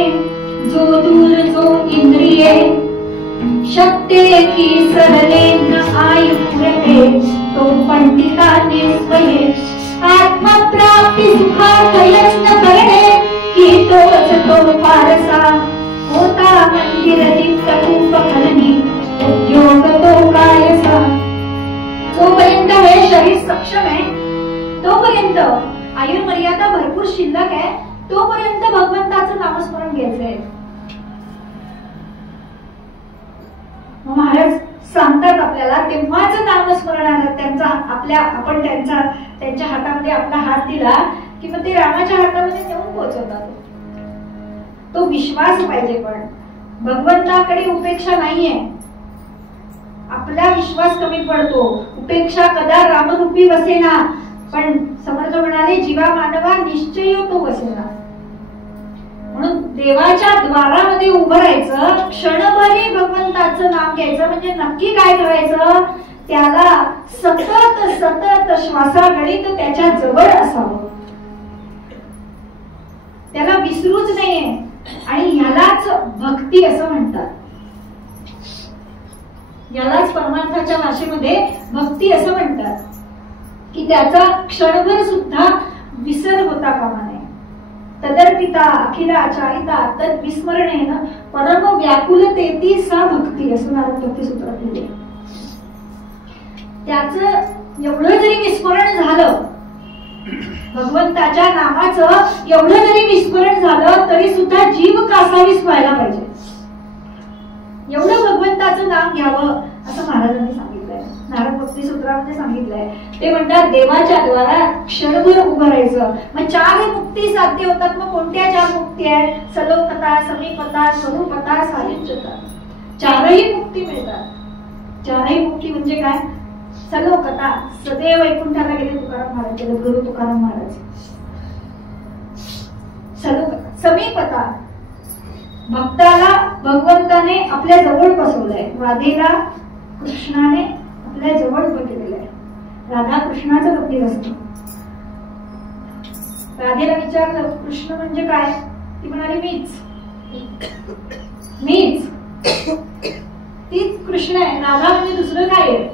जो दूर जो इंद्रिये शक्ते की सहले न आयु पुरते, तो पंडिताने स्वये आत्मप्राप्ती सुखार्थ यत्न करणे, की तोच तो पारसा होता मंदिर दीप्त रूप फलनी, उद्योग तो कायसा. जोपर्यंत हे शरीर सक्षम आहे तोपर्यंत, आयुर्मर्यादा भरपूर शिल्लक आहे तोपर्यंत भगवंताचं नामस्मरण घ्यायचंय. महाराज सांगतात आपल्याला तेव्हाच नामस्मरणाला त्यांचा आपण त्यांच्या हातामध्ये आपला हात दिला की मग ते रामाच्या हातामध्ये नेऊन पोहोचवतात. तो विश्वास पाहिजे, पण भगवंताकडे उपेक्षा नाहीये. आपला विश्वास कमी पडतो. उपेक्षा कदा रामरूपी वसेना, पण समर्थ म्हणाले जीवा मानवा निश्चय तो वसेना. म्हणून देवाच्या द्वारामध्ये उभं राहायचं, क्षणभरी भगवंताचं नाम घ्यायचं. म्हणजे नक्की काय करायचं? त्याला सतत सतत श्वासागणित त्याच्या जवळ असावं, त्याला विसरूच नाहीये. आणि ह्यालाच भक्ती असं म्हणतात. यालाच परमार्थाच्या भाषेमध्ये भक्ती असं म्हणतात, की त्याचा क्षणभर सुद्धा विसर होता कामा नये. तदर्पिता अखिला चारिता तद विस्मरणेन परम व्याकुलतेती सा भक्ती, असं नारद भक्ती सूत्रात लिहिले. त्याचं एवढं जरी विस्मरण झालं, भगवंताच्या नामाचं एवढं जरी विस्मरण झालं तरी सुद्धा जीव कासावीस व्हायला पाहिजे. एवढं भगवंताचं नाम घ्यावं असं महाराजांनी सांगितलंय, नारद भक्ती सूत्रामध्ये सांगितलंय. ते म्हणतात देवाच्या द्वारा क्षणभर उभं राहायचं. मग 4 मुक्ती साध्य होतात. मग कोणत्या 4 मुक्ती आहेत? सलोकता, समीपता, स्वरूपता, सायुज्यता. 4ही मुक्ती मिळतात. 4ही मुक्ती म्हणजे काय? सलोकता, सदैव वैकुंठाला गेले तुकाराम महाराज, गेले गुरु तुकाराम महाराज. सलोकता. समीपता, भक्ताला भगवंताने आपल्या जवळ बसवलंय. राधेला कृष्णाने आपल्या जवळ बसवलेलं आहे. राधा कृष्णाचं मंदिर असतं. राधेला विचारलं कृष्ण म्हणजे काय? ती म्हणाली मीच. तीच कृष्ण आहे. राधा म्हणजे दुसरं काय आहे?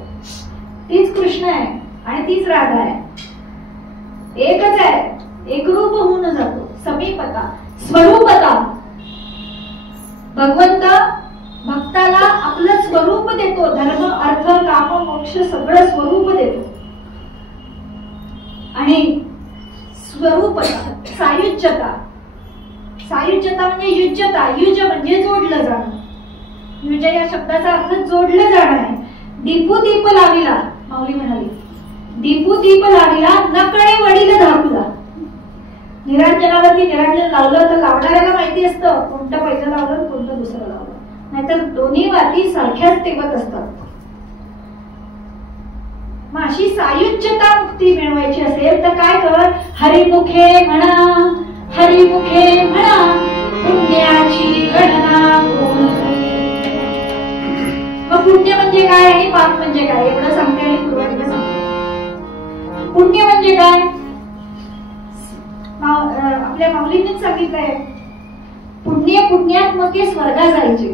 तीच कृष्ण आहे आणि तीच राधा आहे. एकच आहे. एकरूप होऊन जातो. समीपता. स्वरूपता, भगवंत भक्ताला आपलं स्वरूप देतो. धर्म, अर्थ, काम, मोक्ष सगळं स्वरूप देतो. आणि स्वरूपता, सायुज्यता. सायुज्यता म्हणजे युज्यता. युज म्हणजे जोडलं जाणं. युज या शब्दाचा अर्थ जोडलं जाणं आहे. दीपू लाविला, माऊली म्हणाली, दीपू लाविला नकळे वडील धाकला. निरांजनावरती निरांजन लावलं तर लावणाऱ्याला माहिती असतं कोणतं पहिलं लावलं कोणतं दुसरं लावलं, नाहीतर दोन्ही वाती सारख्याच तेवत असतात. मग अशी सायुज्यता मुक्ती मिळवायची असेल तर काय कर? हरिमुखे म्हणा, हरिमुखे म्हणा, पुण्याची गणना कोण करे. मग पुण्य म्हणजे काय आणि पाप म्हणजे काय एवढं सांगते आणि पूर्वाला सांगते. पुण्य म्हणजे काय? आपल्या माऊलींनीच सांगितलंय, पुण्यात्मके स्वर्गा जायचे,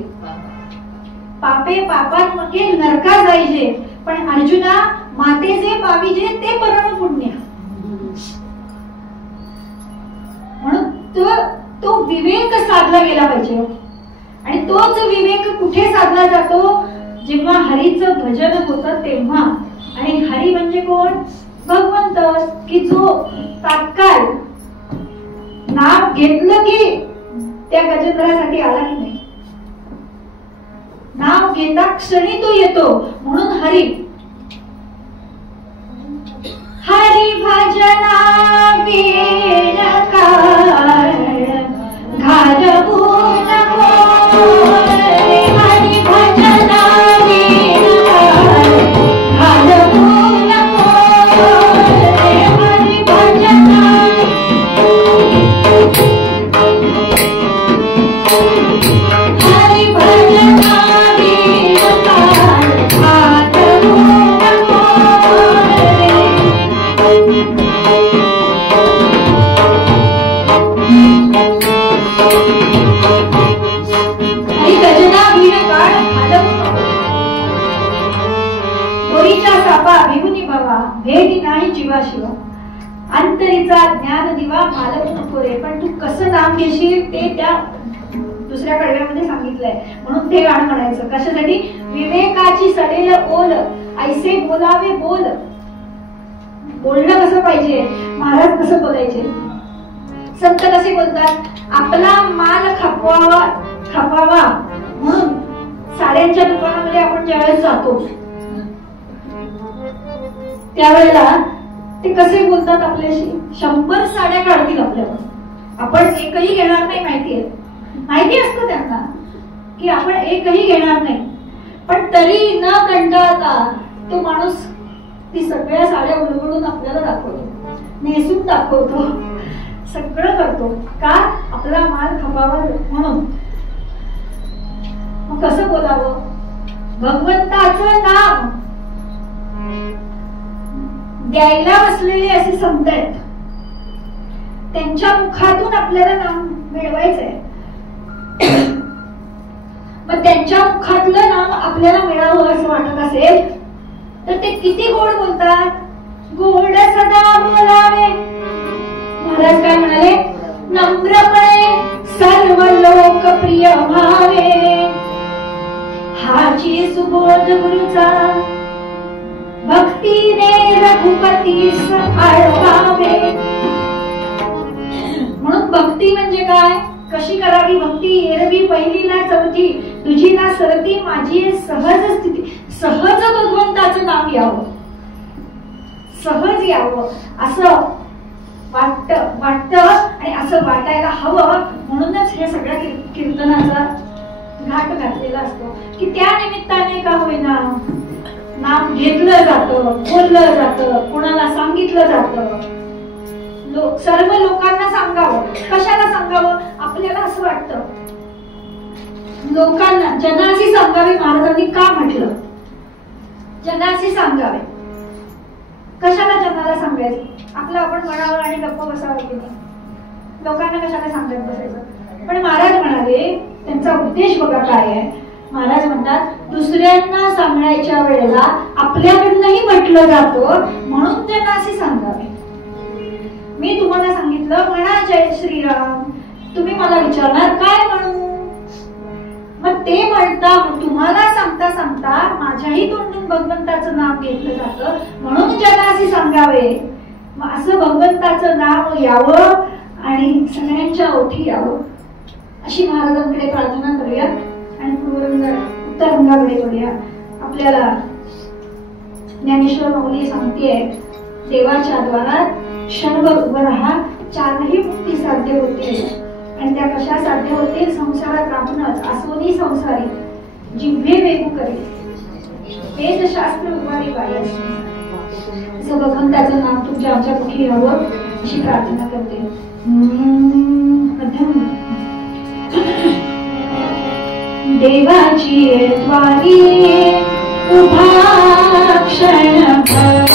पापे पापात्मके नरका जायचे. पण अर्जुना मातेचे पाविजे ते परम पुण्य. म्हणून तो विवेक साधला गेला पाहिजे. आणि तोच विवेक कुठे साधला जातो? जेव्हा हरीचं भजन होतं तेव्हा. आणि हरी म्हणजे कोण? भगवंत, की जो तात्काळ नाव घेतलं की त्या गजेंद्रासाठी आला की नाही, नाव घेता क्षणी तो येतो. म्हणून हरी हरी भजना वेण काळ घालवून हरी भजना वेण काळ घालवून हरी भजना हरी भजना वेण काळ घालवून भेटी नाही जीवा शिवा अंतरीचा ज्ञान दिवा मालक नको रे. पण तू कसं नाम घेशील ते त्या दुसऱ्या कडव्यामध्ये सांगितलंय. म्हणून ते गाणं म्हणायचं. कशासाठी? विवेकाची सडेल ओल ऐसे बोलावे बोल. बोलणं कसं पाहिजे? महाराज कसं बोलायचे? संत कसे बोलतात? आपला माल खपवावा म्हणून साड्यांच्या दुकानामध्ये आपण ज्यावेळेस जातो त्यावेळेला ते कसे बोलतात आपल्याशी? 100 साड्या काढतील आपल्यावर, आपण एकही घेणार नाही. माहिती असतं त्यांना की आपण एकही घेणार नाही. पण तरी न कंटाळता तो माणूस ती सगळ्या साड्या उलगडून आपल्याला दाखवतो, नेसून दाखवतो, सगळं करतो. का? आपला माल खपावा म्हणून. मग कसं बोलावं? भगवंताचं नाम द्यायला बसलेले असे संत आहेत, त्यांच्या मुखातून आपल्याला नाम मिळवायचंय. मग त्यांच्या मुखातलं नाम आपल्याला मिळावं असं वाटत असेल तर ते किती गोड बोलतात? गोड सदा बोलावे. महाराज काय म्हणाले? नम्रपणे सर्व लोक प्रिय भावे हाची सुबोध गुरुचा भक्तीने रघुपतीस आळवावे. म्हणून भक्ती म्हणजे काय? कशी करावी भक्ती? एरवी पहिली ना चौथी तुझी ना सरती माझी सहज स्थिती. सहज भगवंताचं नाम यावं, सहज यावं असं वाटतं आणि असं वाटायला हवं. म्हणूनच हे सगळ्या कीर्तनाचा घाट घातलेला असतो की त्या निमित्ताने का होईना नाम घेतलं जातं, बोललं जातं, कोणाला सांगितलं जातं. सर्व लोकांना सांगावं. कशाला सांगावं? आपल्याला असं वाटतं लोकांना जनासी सांगावे. महाराजांनी का म्हटलं जनासी सांगावे? कशाला जनाला सांगायचं? आपलं आपण म्हणावं आणि गप्प बसावं की नाही? लोकांना कशाला सांगत बसायचं? पण महाराज म्हणाले त्यांचा उद्देश बघा काय आहे. महाराज म्हणतात दुसऱ्यांना सांगायच्या वेळेला आपल्याकडनंही म्हटलं जातं म्हणून जनासी सांगावे. मी तुम्हाला सांगितलं म्हणा जय श्रीराम, तुम्ही मला विचारणार काय म्हणू? मग ते म्हणता तुम्हाला सांगता सांगता माझ्याही तोंडून भगवंताचं नाव घेतलं जातं म्हणून जनासी सांगावे. असं भगवंताचं नाव यावं आणि सगळ्यांच्या ओठी यावं अशी महाराजांकडे प्रार्थना करूया. आणि उत्तर रंगाकडे करूया. आपल्याला ज्ञानेश्वर माऊली सांगतेय देवाच्या द्वारात क्षणभर उभं राहा, चारही मुक्ती साध्य होते. आणि त्या कशा साध्य होते? संसारात राहूनच. आसोनी संसारी जिव्हे वेगू करे वेदशास्त्र उभारी पाहिजे. असं भगवंताचं नाम तुमच्या आमच्या मुखी यावं अशी प्रार्थना करते. देवाची द्वारी उभा क्षणभर,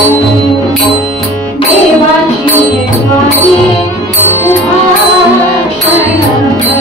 देवाची द्वारी उभा क्षणभर,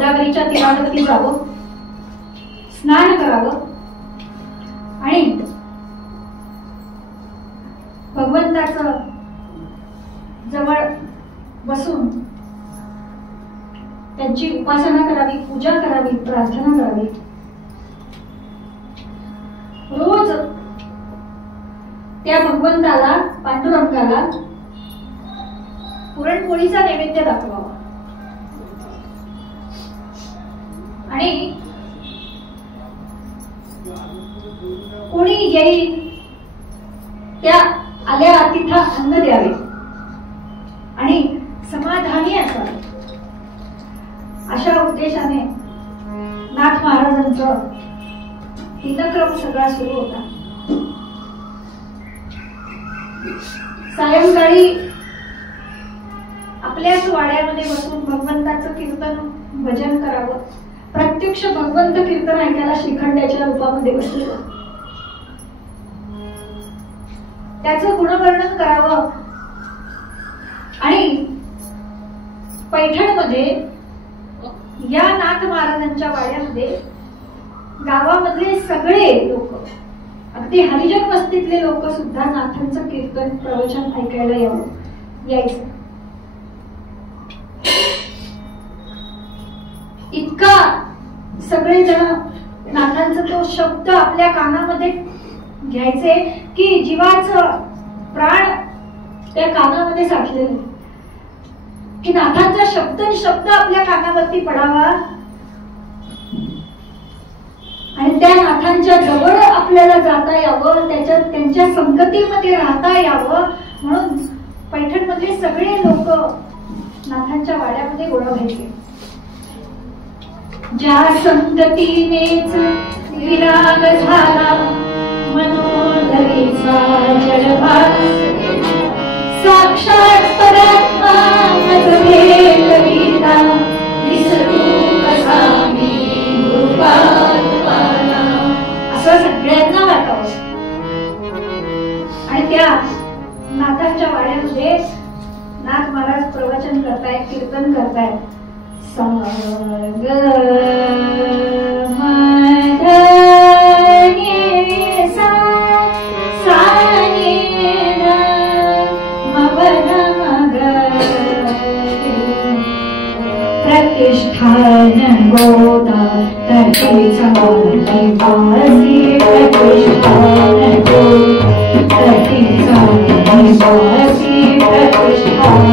गोदावरीच्या तीरावरती जावं, स्नान करावं आणि भगवंताचं जवळ बसून त्यांची उपासना करावी, पूजा करावी, प्रार्थना करावी. रोज त्या भगवंताला, पांडुरंगाला पुरणपोळीचा नैवेद्य दाखवावा आणि कोणी येईल त्या आल्या अतिथा अन्न द्यावे आणि समाधानी असावे. अशा उद्देशाने नाथ महाराजांचं दिनक्रम सगळा सुरू होता. सायंकाळी आपल्याच वाड्यामध्ये बसून भगवंताचं कीर्तन, भजन करावं. प्रत्यक्ष भगवंत कीर्तन ऐकायला श्रीखंडाच्या रूपामध्ये बसलेलं, त्याचं गुणवर्णन करावं. आणि पैठणमध्ये या नाथ महाराजांच्या वाड्यामध्ये गावामधले सगळे लोक, अगदी हरिजन वस्तीतले लोक सुद्धा नाथांचं कीर्तन, प्रवचन ऐकायला यायचं. इतका सगळेजण नाथांचा तो शब्द आपल्या कानामध्ये घ्यायचे की जीवाचं प्राण त्या कानामध्ये साठलेले, की नाथांचा शब्द आपल्या कानावरती पडावा आणि त्या नाथांच्या जवळ आपल्याला जाता यावं, त्यांच्या संगतीमध्ये राहता यावं. म्हणून पैठणमधले सगळे लोक नाथांच्या वाड्यामध्ये गोळा व्हायचे. ज्या संगतीनेच विराग झाला मनोधरीचा जडभास, साक्षात परमात्मा मज भेटविला, विसरू कसा मी कृपात्माला. असं सगळ्यांना वाटावं. आणि त्या नाथांच्या वाड्यामध्ये नाथ महाराज प्रवचन करतायत, कीर्तन करतायत. साग प्रतिष्ठान गोदा तटीचा निवासी, प्रतिष्ठान गोदा तटीचा निवासी, प्रतिष्ठान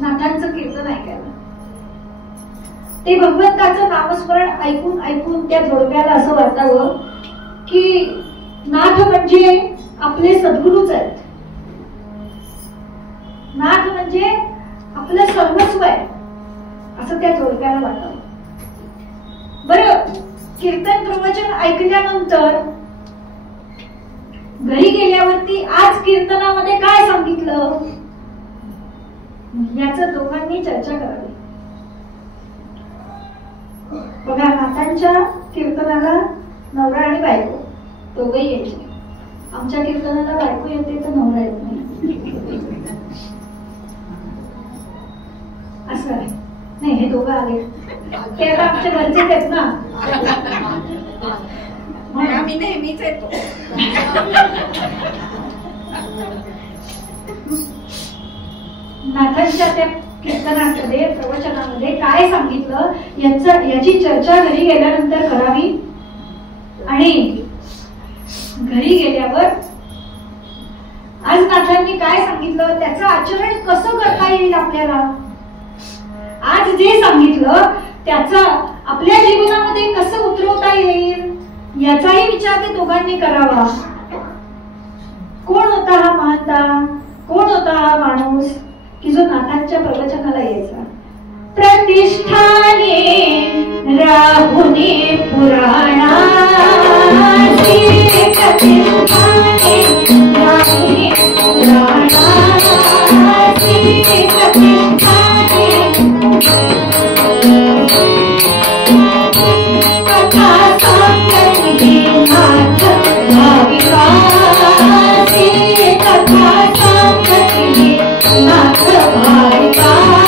नाथांचं कीर्तन ऐकायला. ते भगवंताचं नामस्मरण ऐकून ऐकून त्या जोडप्याला असं वाटावं की नाथ म्हणजे आपले सद्गुरूच आहेत, नाथ म्हणजे आपलं सर्वस्व आहे, असं त्या जोडप्याला वाटावं. बरं, कीर्तन प्रवचन ऐकल्यानंतर घरी गेल्यावरती आज कीर्तनामध्ये काय सांगितलं याचं दोघांनी चर्चा करावी. बघा, नाथांच्या कीर्तनाला नवरा आणि बायको दोघेही यायचे. आमच्या कीर्तनाला बायको येते तर नवरा येत नाही असं आहे. नाही, हे दोघं आले ते आता आमच्या घरचेच आहेत ना, आम्ही नेहमीच येतो. नाथांच्या त्या कीर्तनामध्ये प्रवचनामध्ये काय सांगितलं याची चर्चा घरी गेल्यानंतर करावी. आणि घरी गेल्यावर आज नाथांनी काय सांगितलं त्याचं आचरण कसं करता येईल आपल्याला, आज जे सांगितलं त्याचा आपल्या जीवनामध्ये कसं उतरवता येईल याचाही विचार ते दोघांनी करावा. कोण होता हा महंता, कोण होता हा माणूस की जो नाथांच्या प्रवचनाला यायचा. प्रतिष्ठाने राहुने पुराणा, प्रतिष्ठाने राहुने पुराणा, कथा सांगती नाथ भाविकासी, कथा सांगती नाथ भाविकासी,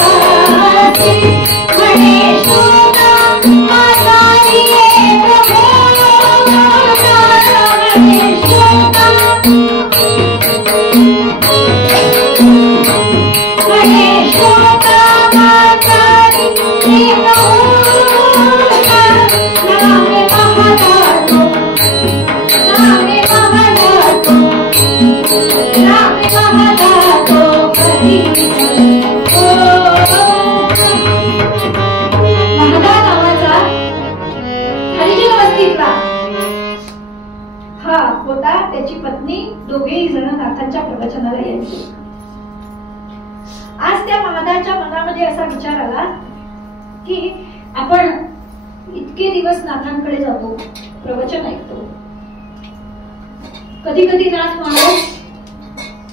म्हणे शोधा म्हातारी प्रभो, म्हणे शोधा, म्हणे शोधा म्हातारी नामे महादातो, नामे महादातो, नामे महादातो कधी. महादा नावाचा हरिजन वस्तीतला हा होता. त्याची पत्नी, दोघेही जण नाथांच्या प्रवचनाला यायचे. आज त्या महादाच्या मनामध्ये असा विचार आला की आपण इतके दिवस नाथांकडे जातो, प्रवचन ऐकतो, कधी कधी नाथ माणूस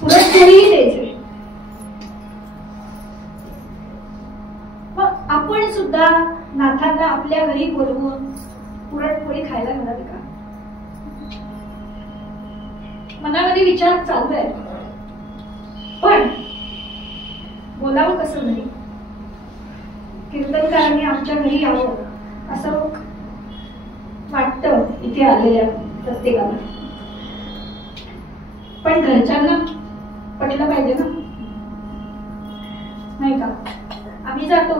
पुरणपोळीही द्यायचे, मग आपण सुद्धा नाथांना आपल्या घरी बोलवून पुरणपोळी खायला घालावी का. मनामध्ये विचार चाललाय, पण बोलावं कसं घरी. कीर्तनकारांनी आमच्या घरी यावं असं वाटतं इथे आलेल्या प्रत्येकाला, पण घरच्यांना पटलं पाहिजे ना, नाही का. आम्ही जातो,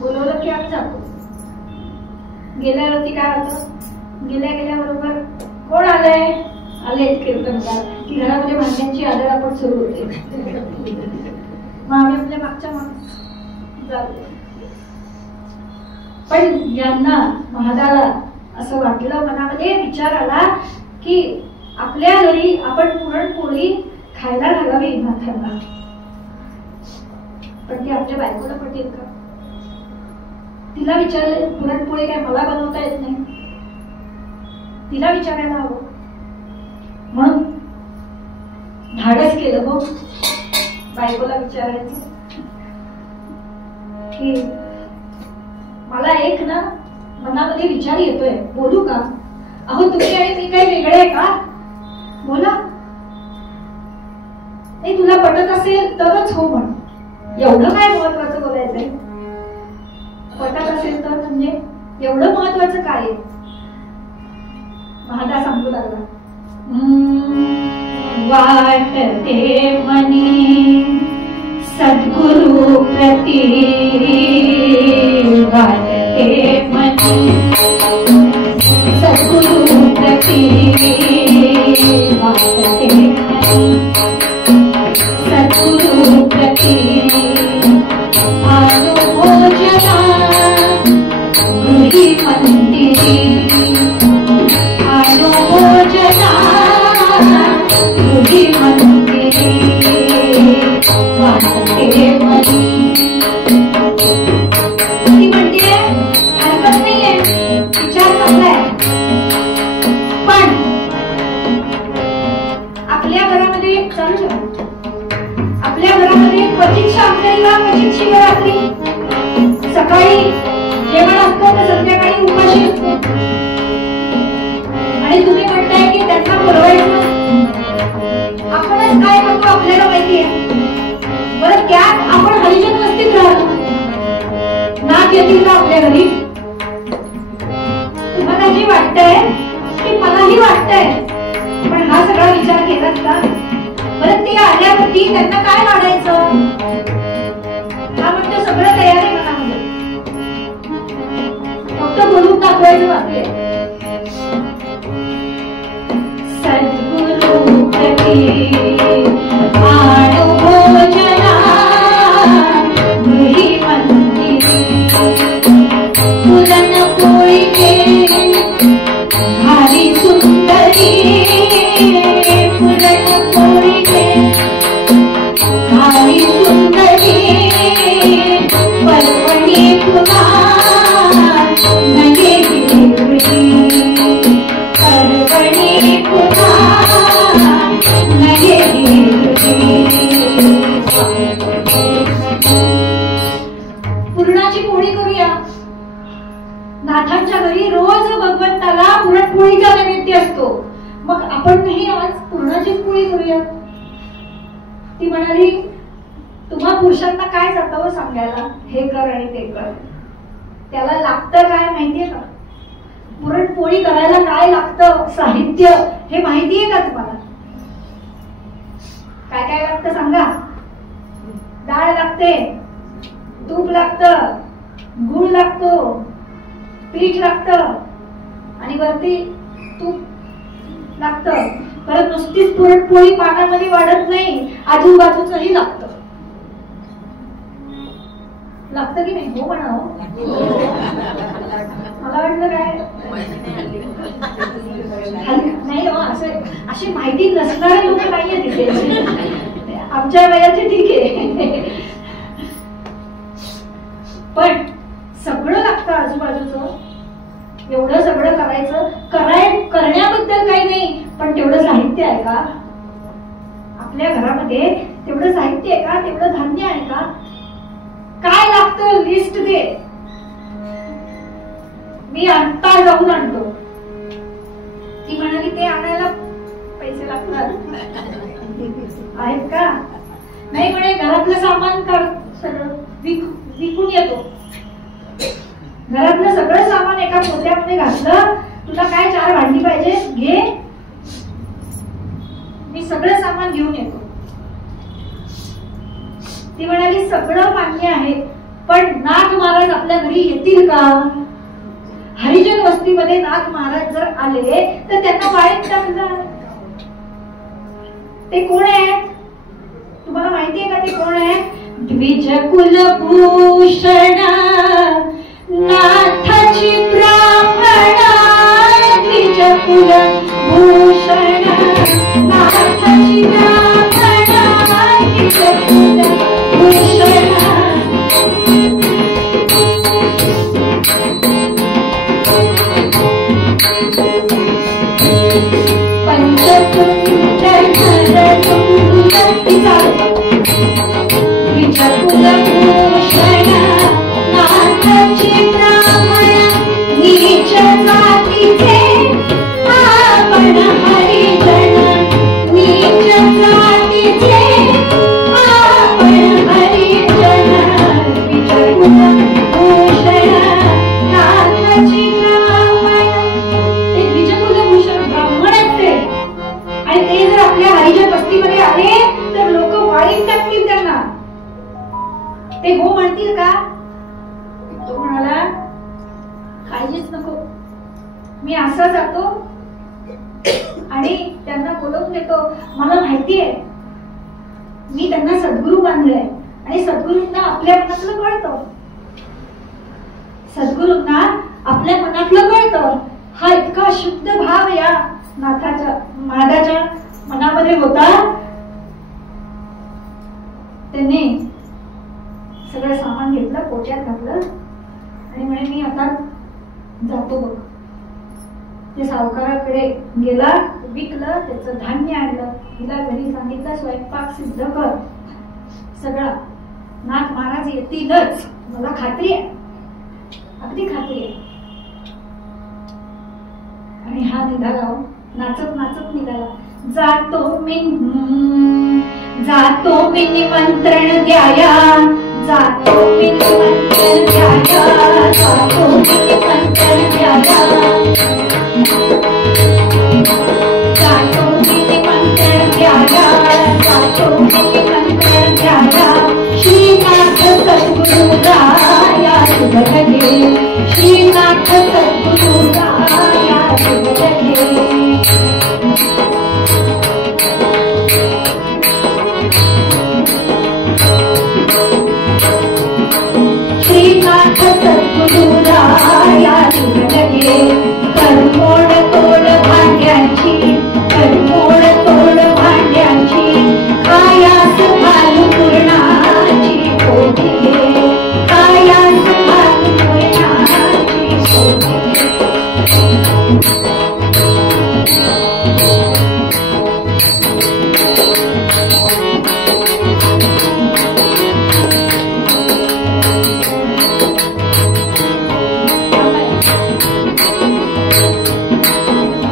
बोलवलं की आम्ही जातो. गेल्यावरती काय होतं, गेल्या गेल्याबरोबर कोण आलंय, आले कीर्तनकार की घरामध्ये भांड्यांची आदरापट सुरू होते. मग आम्ही आपल्या मागच्या माणूस जातो. पण यांना महादाला असं वाटलं, मनामध्ये विचार आला की आपल्या घरी आपण पुरणपोळी खायला घालावी नाथांना, पण ती आपल्या बायकोला पटेल का. तिला विचारलं, पुरणपोळी काय मला बनवता येत नाही, तिला विचारायला हवं. म्हणून धाडस केलं हो बायकोला विचारायचं की मला एक ना मनामध्ये विचार येतोय, बोलू का. अहो तुम्ही आणि मी काही वेगळे आहे का, बोला. नाही तुला पटत असेल तरच हो म्हण, एवढं काय महत्वाचं बोलायचंय. पटत असेल तर म्हणजे एवढं महत्वाचं काय आहे. महादा सांगू लागला, वाटते मनी सद्गुरु प्रती, वाटते मनी सद्गुरु प्रती, वाटते मनी सद्गुरु प्रती, आनुभोजना गृही मंदिरी, आनुभोजना गृही मंदिरी, वाटते मनी. ती म्हणते हरकत नाहीये, विचार चांगलाय, पण आपल्या घरामध्ये चालू ठेवा. आपल्या घरामध्ये क्वचित शांतरीला, क्वचित शिवरात्री, सकाळी जेवण असतं तर संध्याकाळी उपाशी असतो. आणि तुम्ही म्हणताय की त्यांना बोलवायचं येतील का आपल्या घरी? तुम्हाला जी वाटतंय ते मलाही वाटतंय, पण हा सगळा विचार केलात का? बरं ते आल्यावरती त्यांना काय वाढायचं? हा म्हणतो सगळं तयार आहे मनामध्ये, फक्त बोलून दाखवायचं आपले. सद्गुरु प्रति आनुभोजना घरी मंदिरी पुरण पोळी भारी सुंदरी पुरण पोळी भारी सुंदरी परवणी पुन्हा नये देवळी परवणी पुन्हा नये देवळी. पुरणाची पोळी करूया. नाथांच्या घरी रोज भगवंताला पुरणपोळीचा नैवेद्य असतो, मग आपणही आज पुरणाची पोळी करूया. ती म्हणाली, तुम्हा पुरुषांना काय जातं सांगायला, हे कर आणि ते कर. त्याला लागतं काय माहितीये का? पुरणपोळी करायला काय लागतं साहित्य हे माहितीये का तुम्हाला? काय काय लागतं सांगा? डाळ लागते, तूप लागतं, गुळ लागतो, पीठ लागतं आणि वरती तूप लागतं. परत नुसतीच पुरणपोळी पाण्यामध्ये वाढत नाही, आजूबाजूचंही लागतं. लागतं की नाही? हो म्हणा. मला वाटलं काय नाही हो, अशी माहिती नसणारे लोक नाहीये तिथे. आमच्या वयाचे ठीक आहे, पण सगळं लागतं आजूबाजूचं. एवढं सगळं करायचं, करण्याबद्दल काही नाही, पण तेवढं साहित्य आहे का आपल्या घरामध्ये? तेवढं साहित्य आहे का? तेवढं धान्य आहे का? काय लागतं लिस्ट दे, मी आता जाऊन आणतो. ती म्हणाली, ते आणायला पैसे लागतात आहेत का? नाही म्हणे, घरातलं सामान कर, सगळं विकून येतो. घरातलं सगळं सामान एका पोत्यामध्ये घातलं, तुला काय 4 भांडी पाहिजे घे, मी सगळं सामान घेऊन येतो. ती म्हणाली, सगळं मान्य आहे, पण नाथ महाराज आपल्या घरी येतील का? हरिजन वस्तीमध्ये नाथ महाराज जर आले तर त्यांना वाईट टाकणार. ते कोण आहेत तुम्हाला माहितीये का? ते कोण आहेत? द्विज कुलभूषण नाथाची ब्राह्मण, द्विज कुलभूषण नाथाची ब्राह्मण, द्विज कुलभूषण. पंचकुंड नरकुंड द्विज कुलभूषण नाथाची ब्राह्मण, नीच जातीचे आपण हरिजन, नीच जातीचे आपण हरिजन, द्विज कुलभूषण नाथाची ब्राह्मण. ते द्विज कुलभूषण ब्राह्मण आहेत ते, आणि ते जर आपल्या हरिजन वस्तीमध्ये आले तर लोक वाळीत टाकतील त्यांना. ते हो म्हणतील का? तो म्हणाला, काळजीच नको, मी असा जातो आणि त्यांना बोलवून देतो. मला माहितीये, मी त्यांना सद्गुरू मानलंय आणि सद्गुरूंना आपल्या मनातलं कळतं. सद्गुरूंना आपल्या मनातलं कळतं. हा इतका शुद्ध भाव या नाथाच्या महाराजाच्या मनामध्ये होता. त्यांनी सगळं सामान घेतलं, पोट्यात घातलं आणि म्हणे, मी आता जातो बघ. ते सावकाराकडे गेला, विकलं, त्याचं धान्य आणलं, हिला घरी सांगितलं स्वयंपाक सिद्ध कर. सगळं नाथ महाराज येतीलच, मला खात्री आहे, अगदी खात्री आहे. आणि हा निघाला, नाचत नाचत निघाला. जातो मी निमंत्रण द्याया, जातो मी निमंत्रण द्यायला, जातो मी निमंत्रण द्यायला, जातो मी निमंत्रण द्यायला, जातो मी निमंत्रण द्यायला. श्रीनाथ सद्गुरुराया शुभ लगे, श्रीनाथ सद्गुरुराया शुभ लगे. श्रीनाथ सद्गुरुराया शुभ लगे. करमोड तोड भांड्यांची, करमोड तोड भांड्यांची, कायास घालू पूर्णाची पोथी, कायास घालू पूर्णाची पोथी.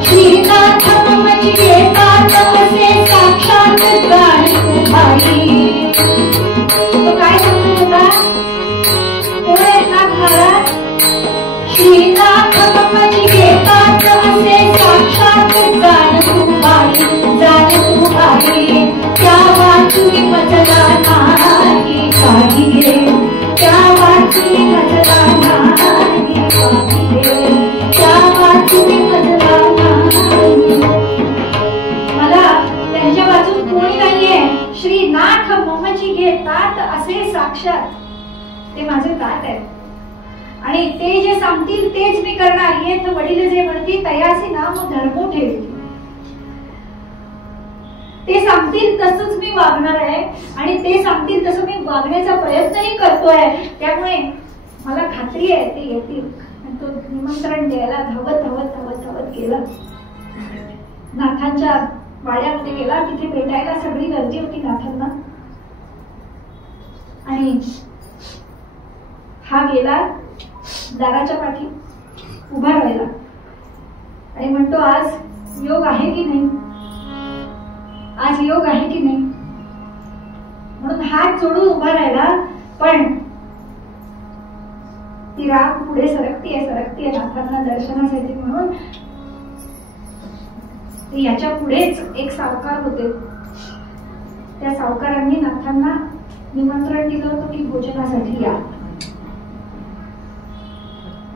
श्रीनाथ ममची येतात असे साक्षात जाणूभाई. तो काय सांगतो होता? कोण आहेत नाथ महाराज? श्रीनाथ ममची येतात असे साक्षात जाणूभाई, जाणूभाई. त्या वाचुनी मजला नाही काही रे, त्या वाचुनी मजला नाही काही रे, त्या वाचुनी मजला नाही. मला त्यांच्या वाचून कोणी नाहीये. श्रीनाथ ममची घेतात असे साक्षात ते माझे नाथ आहेत आणि ते जे सांगतील तेच मी करणार. येत वडील जे म्हणतील तयासी नाम धर्मो ठेवी. ते सांगतील तसंच मी वागणार आहे आणि ते सांगतील तसं मी वागण्याचा प्रयत्नही करतोय. त्यामुळे मला खात्री आहे ते येतील. तो निमंत्रण द्यायला धावत धावत धावत धावत गेला. नाथांच्या वाड्यामध्ये गेला. तिथे भेटायला सगळी गर्दी होती नाथांना. आणि हा गेला दाराच्या पाठी उभा राहिला आणि म्हणतो आज योग आहे की नाही, आज योग आहे की नाही म्हणून हात जोडून उभा राहिला. पण ती राग पुढे सरकतीये नाथांना दर्शनासाठी म्हणून. याच्या पुढेच एक सावकार होते. त्या सावकारांनी नाथांना निमंत्रण दिलं होतं की भोजनासाठी या.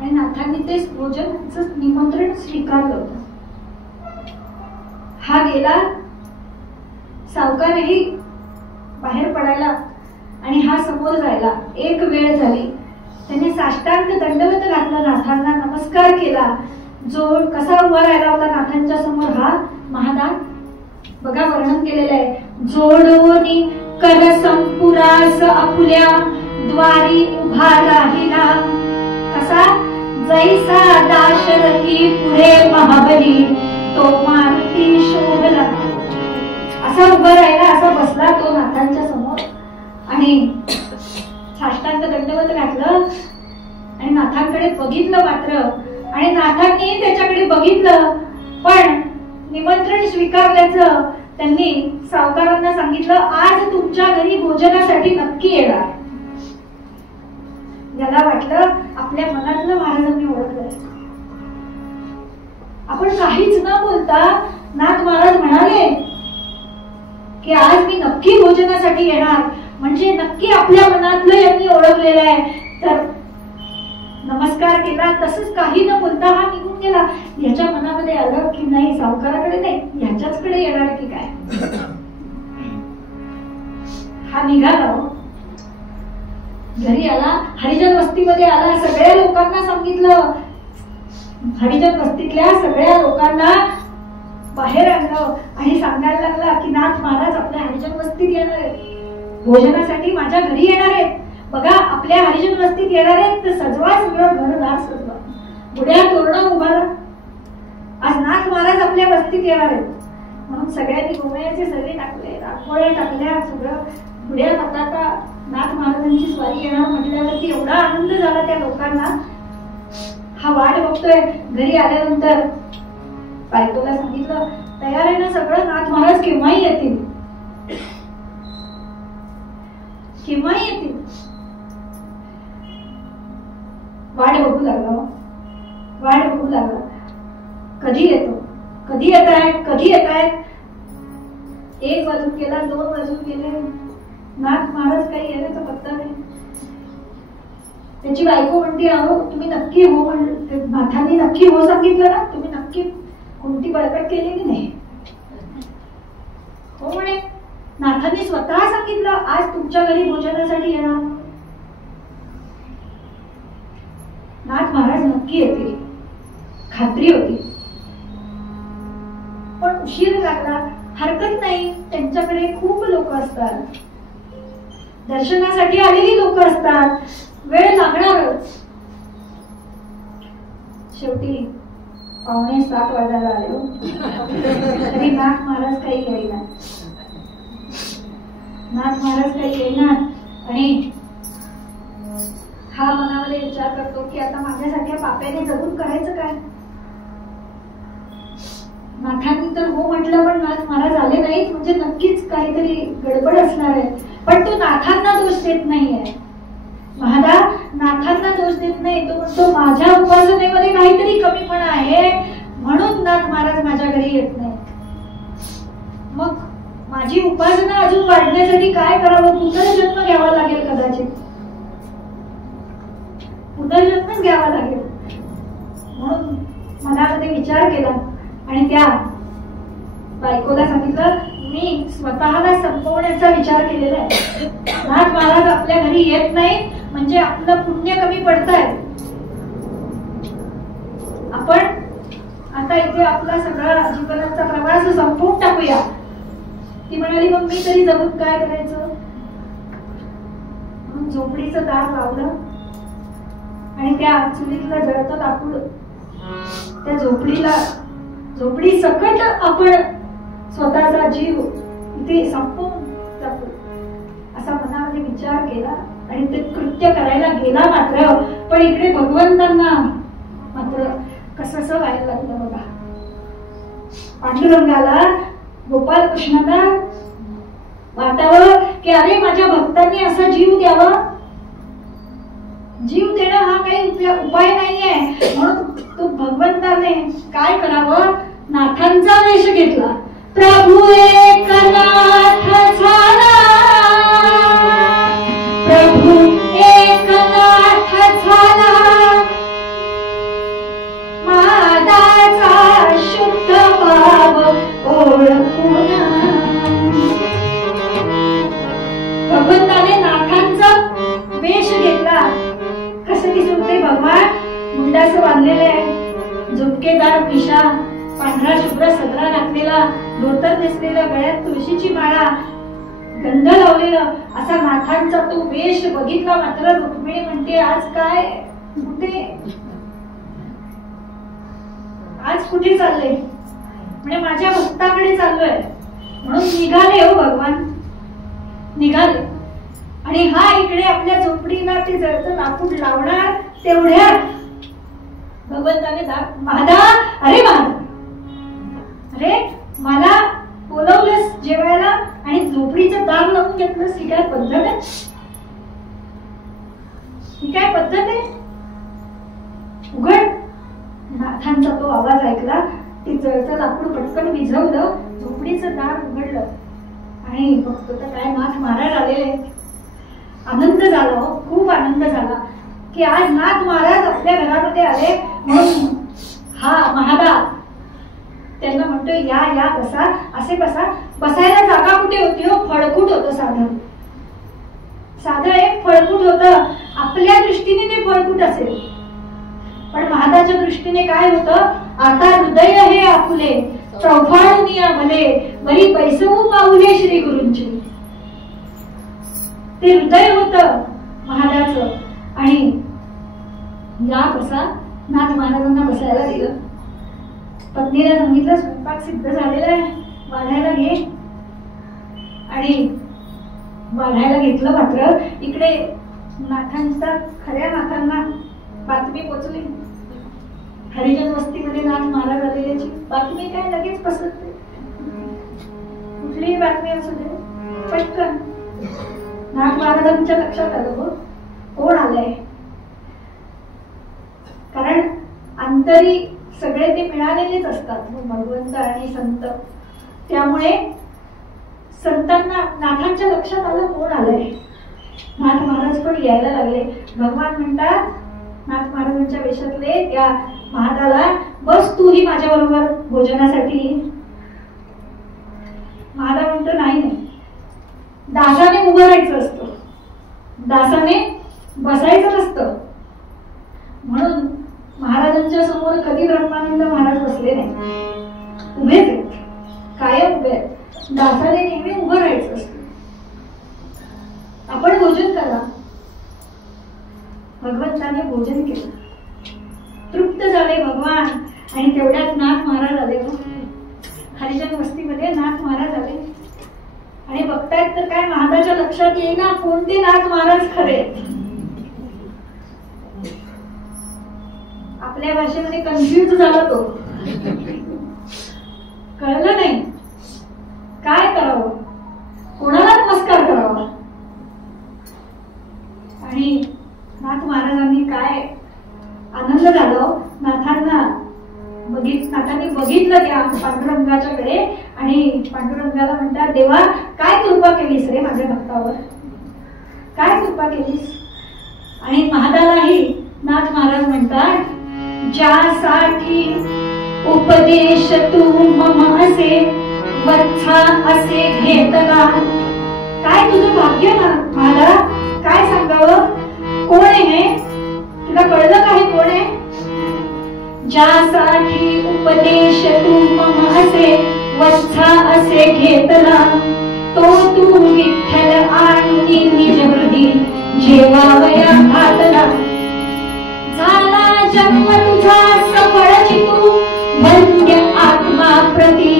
आणि नाथांनी ते भोजनाचं निमंत्रण स्वीकारलं होतं. हा गेला. सावकारही बाहेर पडायला आणि हा समोर जायला. एक वेळ झाली. त्याने साष्टांग दंडवत घातला नाथांना, नमस्कार केला. जोड कसा उभा राहिला होता नाथांच्या समोर हा महादान बघा वर्णन केलेलं आहे. जोडोनी कर संपुरास आपुल्या द्वारी उभा राहिला. कसा? जैसा दाशरथी पुढे महाबली तो मारुती शोभला. असा उभा राहिला, असा बसला तो नाथांच्या समोर आणि साष्टांग दंडवत घातलं आणि नाथांकडे बघितलं मात्र. आणि नाथांनी त्याच्याकडे बघितलं पण निमंत्रण स्वीकारल्याचं त्यांनी सावकारांना सांगितलं, आज तुमच्या घरी भोजनासाठी नक्की येणार. याला वाटलं आपल्या मनातलं महाराजांनी ओळखलं. आपण काहीच न बोलता नाथ महाराज म्हणाले की आज मी नक्की भोजनासाठी येणार, म्हणजे नक्की आपल्या मनातलं यांनी ओळखलेलं आहे. तर नमस्कार केला. तसंच काही न बोलता हा निघून गेला. याच्या मनामध्ये आलं की नाही सावकाराकडे नाही ह्याच्याचकडे येणार की काय. हा निघाला. घरी आला. हरिजन वस्तीमध्ये आला. सगळ्या लोकांना सांगितलं. हरिजन वस्तीतल्या सगळ्या लोकांना बाहेर आणलं आणि सांगायला लागला की नाथ महाराज आपल्या हरिजन वस्तीत येणार आहेत, भोजनासाठी माझ्या घरी येणार आहेत. बघा आपल्या हरिजन वस्तीत येणार आहेत तर सजवा सगळं घरदार सजवा. बुड्या तोरणं उभारा. आज नाथ महाराज आपल्या वस्तीत येणार आहेत म्हणून सगळ्यांनी गोमयाचे सगळे टाकले, रांगोळ्या टाकल्या, सगळं बुड्या पताका. नाथ महाराजांची स्वारी येणार म्हटल्यावरती एवढा आनंद झाला त्या लोकांना. हा वाट बघतोय. घरी आल्यानंतर बायकोला सांगितलं तयार आहे ना सगळं, नाथ महाराज केव्हाही येतील, केव्हाही येतील. कधी येत आहेत, कधी येत आहेत. 1 वाजून गेला, 2 वाजून गेले, नाथ महाराज काही येण्याचा पत्ता नाही. त्याची बायको म्हणते, अहो तुम्ही नक्की हो, नाथांनी नक्की हो सांगितलं ना, तुम्ही नक्की कोणती बळकट केलेली नाही. हो म्हणे, नाथांनी स्वतः सांगितलं आज तुमच्या घरी भोजनासाठी येणार. नाथ महाराज नक्की येतील, खात्री होती. पण उशीर लागला, हरकत नाही, त्यांच्याकडे खूप लोक असतात, दर्शनासाठी आलेली लोक असतात, वेळ लागणारच. शेवटी 6:45 वाजायला आले हो, तरी नाथ महाराज काही येईना. नाथ महाराज काही येईना. आणि हा मनामध्ये विचार करतो की आता माझ्यासारख्या पाप्याने जगून करायचं काय. नाथांनी तर हो म्हटलं, पण नाथ महाराज आले नाहीत म्हणजे नक्कीच काहीतरी गडबड असणार आहे. पण तो नाथांना दोष देत नाहीये. महादा नाथांना दोष देत नाही, तो म्हणतो माझ्या उपासनेमध्ये काहीतरी कमीपणा आहे म्हणून नाथ महाराज माझ्या घरी येत नाही. मग माझी उपासना अजून वाढण्यासाठी काय करावं, पुनर्जन्म घ्यावा लागेल, कदाचित पुनर्जन्मच घ्यावा लागेल. म्हणून मनामध्ये विचार केला आणि त्या बायकोला सांगितलं, मी स्वतःला संपवण्याचा विचार केलेला आहे. नाथ महाराज आपल्या घरी येत नाही म्हणजे आपलं पुण्य कमी पडतंय. आपण आता इथे आपला सगळा जीवनाचा प्रवास संपवून टाकूया. ती म्हणाली, मग मी तरी जगून काय करायचं. म्हणून झोपडीचं दार लावलं आणि त्या चुलीतलं जळतं लाकूड त्या झोपडी सकट आपण स्वतःचा जीव इथे संपवून टाकू असा मनामध्ये विचार केला आणि ते कृत्य करायला गेला. मात्र पण इकडे भगवंतांना मात्र कसं व्हायला लागलं बघा. पांडुरंगाला, गोपाल कृष्णाला वाटावं की अरे माझ्या भक्तांनी असा जीव द्यावा. जीव देणं हा काही उपाय नाहीये. म्हणून तो भगवंताने काय करावं, नाथांचा वेश घेतला. प्रभू एकनाथ झाला, प्रभू एकनाथ झाला, मादाचा शुद्ध भाव ओळखून. भगवंताने नाथांचा वेश घेतला. कसं दिसून ते भगवान मुंडास बांधलेले आहे, झुमकेदार मिशा, पांढरा शुभ्र सदरा घातलेला, धोतर नेसलेला, गळ्यात तुळशीची माळा, गंध लावलेलं असा नाथांचा तो वेश बघितला. मात्र रुक्मिणी म्हणते, आज काय कुठे, आज कुठे चालले. म्हणजे माझ्या भक्ताकडे चाललोय. म्हणून निघाले हो भगवान, निघाले. आणि हा इकडे आपल्या झोपडीला ते जळतं लाकूड लावणार. तेवढ्यात भगवंताने महादा, अरे महादा, अरे मला बोलवलंस जेवायला आणि झोपडीचं दार लावून घेतलंस. ही काय पद्धत आहे, ही काय पद्धत आहे. उघड. नाथांचा तो आवाज ऐकला. ते जळचं लाकूड पटकन विझवलं, झोपडीचं दार उघडलं आणि बघतो तर काय नाथ महाराज आलेले. आनंद झाला, खूप आनंद झाला की आज नाथ महाराज आपल्या घरामध्ये आले. म्हणून हा महादा त्यांना म्हणतोय, या या बसा, असे बसा. बसायला जागा कुठे होती हो, फळकूट होतं साधं. साधं एक फळकूट होतं. आपल्या दृष्टीने ते फळकूट असेल, पण महादाच्या दृष्टीने काय होतं, आता हृदय हे आपुले, चौफाळुनिया भले, बरी पैसवू पाऊले श्री गुरूंची. ते हृदय होतं महादाचं. आणि या बसा, नाथ महाराजांना बसायला दिलं. पत्नीला सांगितलं, स्वयंपाक सिद्ध झालेला आहे, वाढायला घे. आणि वाढायला घेतलं. मात्र इकडे नाथांचा, खऱ्या नाथांना बातमी पोचली. हरिजन वस्तीमध्ये नाथ महाराज आलेल्याची बातमी काय लगेच पसरते. कुठलीही बातमी असू दे, पटकन नाथ महाराजांच्या लक्षात आलं, हो कोण आलंय. कारण अंतरी सगळे ते मिळालेलेच असतात भगवंत आणि संत. त्यामुळे संतांना नाथांच्या लक्षात आलं कोण आलंय. नाथ महाराज पण यायला लागले. भगवान म्हणतात नाथ महाराजांच्या वेशातले त्या महादाला, बस तूही माझ्या बरोबर भोजनासाठी. महादा म्हणतो नाही नाही, दासाने उभं राहायचं असतं, दासाने बसायचं नसतं. म्हणून महाराजांच्या समोर कधी ब्रह्मानंद महाराज बसले नाही, उभेच आहेत, कायम उभे आहेत. दासाने नेहमी उभं राहायचं असतं. आपण भोजन करा. भगवंताने भोजन केलं, तृप्त झाले भगवान. आणि तेवढ्यात नाथ महाराज आले. हरिजन वस्तीमध्ये नाथ महाराज आले आणि बघतायत तर काय महाराजाच्या लक्षात येईना कोणते नाथ महाराज खरे. आपल्या भाषेमध्ये कन्फ्युज झाला तो, कळलं नाही काय करावं, कोणाला नमस्कार करावा. आणि नाथ महाराजांनी काय आनंद झाला. नाथांनी बघितलं त्या पांडुरंगाच्याकडे आणि पांडुरंगाला म्हणतात, देवा काय कृपा केलीस रे माझ्या भक्तावर, काय कृपा केलीस. आणि महादालाही नाथ महाराज म्हणतात, ज्यासाठी उपदेश तू मम असे वत्सा असे घेतला. काय तुझं भाग्य महादा, काय सांगावं, कोण आहे तुला कळलं काय कोण आहे. ज्यासाठी उपदेश तू मम असे वत्सा असे घेतला, तो तू विठ्ठल आणि निज हृदी जेवावया घातला. झाला जन्म तुझा सफळची तू वंद्य आत्मा प्रती.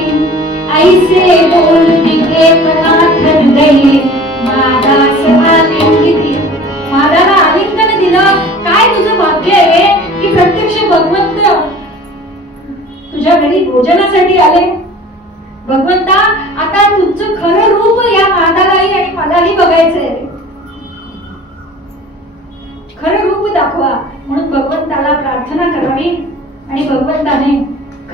ऐसे बोलती एकनाथ हृदयी मादास आलिंगिती. मादाला आलिंगन दिलं. काय तुझं भाग्य आहे की प्रत्यक्ष भगवंत तुझ्या घरी भोजनासाठी आले. भगवंता आता तुझं खरं रूप या मादालाही आणि मलाही बघायचंय, खरं रूप दाखवा. म्हणून भगवंताला प्रार्थना करावी आणि भगवंताने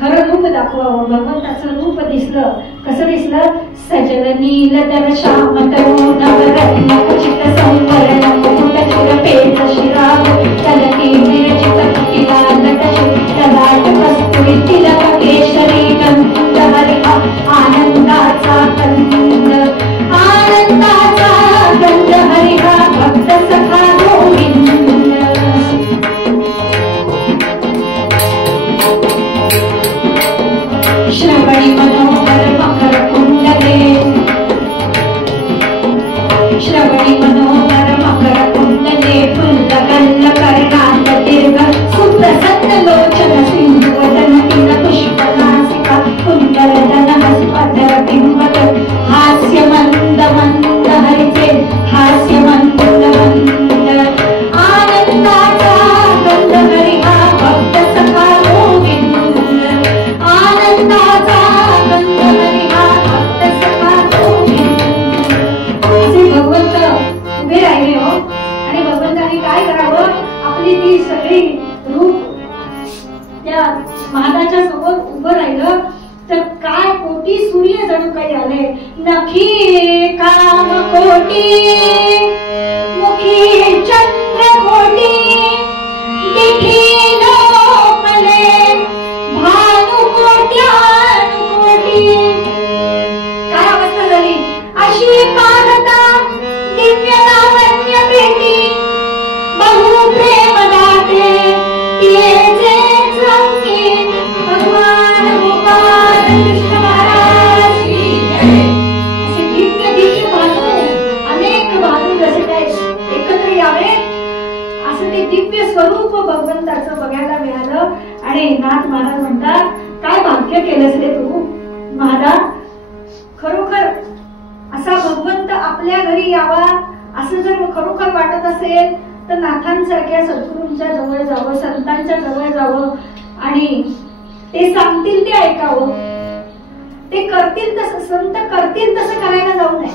खरं रूप दाखवावं. भगवंताचं रूप दिसलं. कसं दिसलं. सजल नील दर श्याम तरुण नवरत्न खचित संवरण मुकुट चिर पेच शिराव तलती विरचित किला नटश ललाट कस्तुरी तिलक केशरी गंध हरिहा. आनंदाचा गंध, आनंदाचा गंध हरिहा भक्त सखा गोविंद. श्रवणी मनोहर मकर कुंडले, श्रवणी मनोहर मकर कुंडले फुल्ल गल्ल कर्णांत दीर्घ सुप्रसन्न लोचन सिंधु वदन किन पुष्पनासिका कुंडलदन हस्पधर बिंबत. हास्य मंद मंद हरिचे हास्य मंद मंद. आनंदाचा गंध हरिहा भक्त सखा गोविंद. आनंदाचा गंध हरिहा भक्त सखा गोविंद. असे भगवंत उभे राहिले हो. आणि भगवंताने काय करावं, आपली ती सगळी रूप त्या महादाच्या समोर उभं राहिलं तर काय कोटी सूर्य जणू काही आले. नखी काम कोटी मुखी चंद्र कोटी दिठी लोपले भानु कोट्यानुकोटी. काय अवस्था झाली. अशी पाहता दिव्य लावण्य पेटी बहु प्रेम दाते येचे चौकी. भगवान गोपाल कृष्ण महाराज की जय. असे दिव्य दिव्य भानू, अनेक भानू जसे काय एकत्र यावे असं ते दिव्य स्वरूप भगवंताचं बघायला मिळालं. आणि नाथ महाराज म्हणतात, काय भाग्य केलंस रे तू महादा. खरोखर असा भगवंत आपल्या घरी यावा असं जर खरोखर वाटत असेल तर नाथांसारख्या सद्गुरूंच्या जवळ जावं, संतांच्या जवळ जावं आणि ते सांगतील ते ऐकावं. ते करतील तसं, संत करतील तसं करायला जाऊ नये.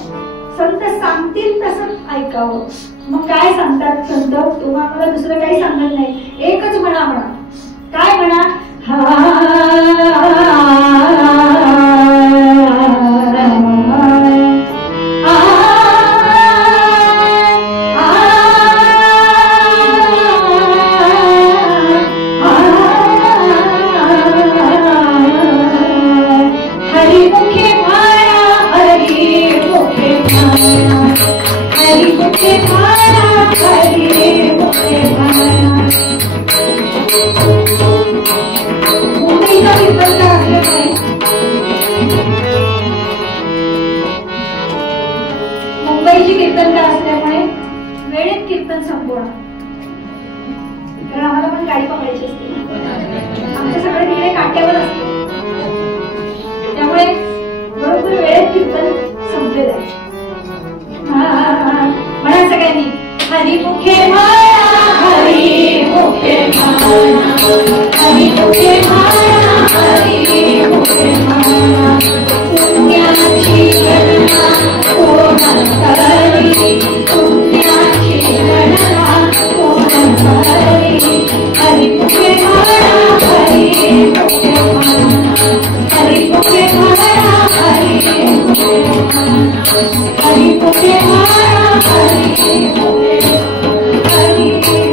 संत सांगतील तसं ऐकावं. मग काय सांगतात संत, तुम्हाला दुसरं काही सांगत नाही, एकच म्हणा. काय म्हणा, मुंबईची कीर्तनकार असल्यामुळे वेळेत कीर्तन संपवणं, कारण आम्हाला पण गाडी पकडायची असते, आमचं सगळं तिकडे काट्यावर असतं, त्यामुळे बरोबर वेळेत कीर्तन संपलेलं आहे. म्हणा सगळ्यांनी हरिमुखे माया हरिमुखे माया हरिमुखे माया हरिमुखे माया पुण्याची गणना कोण करी पुण्याची गणना कोण करी हरिमुखे माया हरिमुखे माया हरिमुखे माया हरिमुखे माया हरिमुखे माया हरिमुखे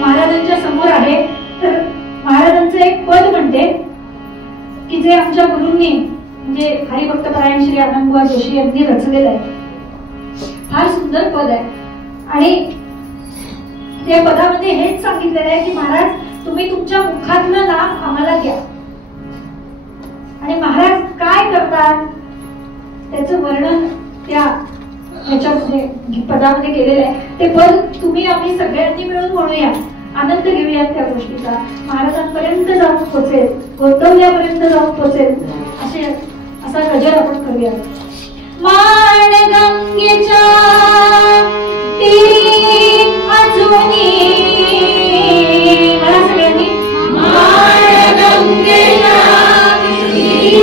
महाराजांच्या समोर आहे तर महाराजांचं एक पद म्हणते की जे आमच्या गुरूंनी म्हणजे हरिभक्तपरायण श्री आनंदबुवा जोशी यांनी रचलेलं आहे. फार सुंदर पद आहे आणि त्या पदामध्ये हेच सांगितलेलं आहे की महाराज तुम्ही तुमच्या मुखातलं नाम आम्हाला द्या. आणि महाराज काय करतात त्याचं वर्णन त्या ह्याच्यामध्ये पदामध्ये केलेलं आहे. ते पद तुम्ही आम्ही सगळ्यांनी मिळून म्हणूया, आनंद घेऊयात त्या गोष्टीचा, महाराजांपर्यंत जाऊन पोचेल, गोतवल्यापर्यंत जाऊन पोचेल असा गजर आपण करूया. माण गंगेच्या तीरी अजूनी मला सगळ्यांनी माण गंगेच्या तीरी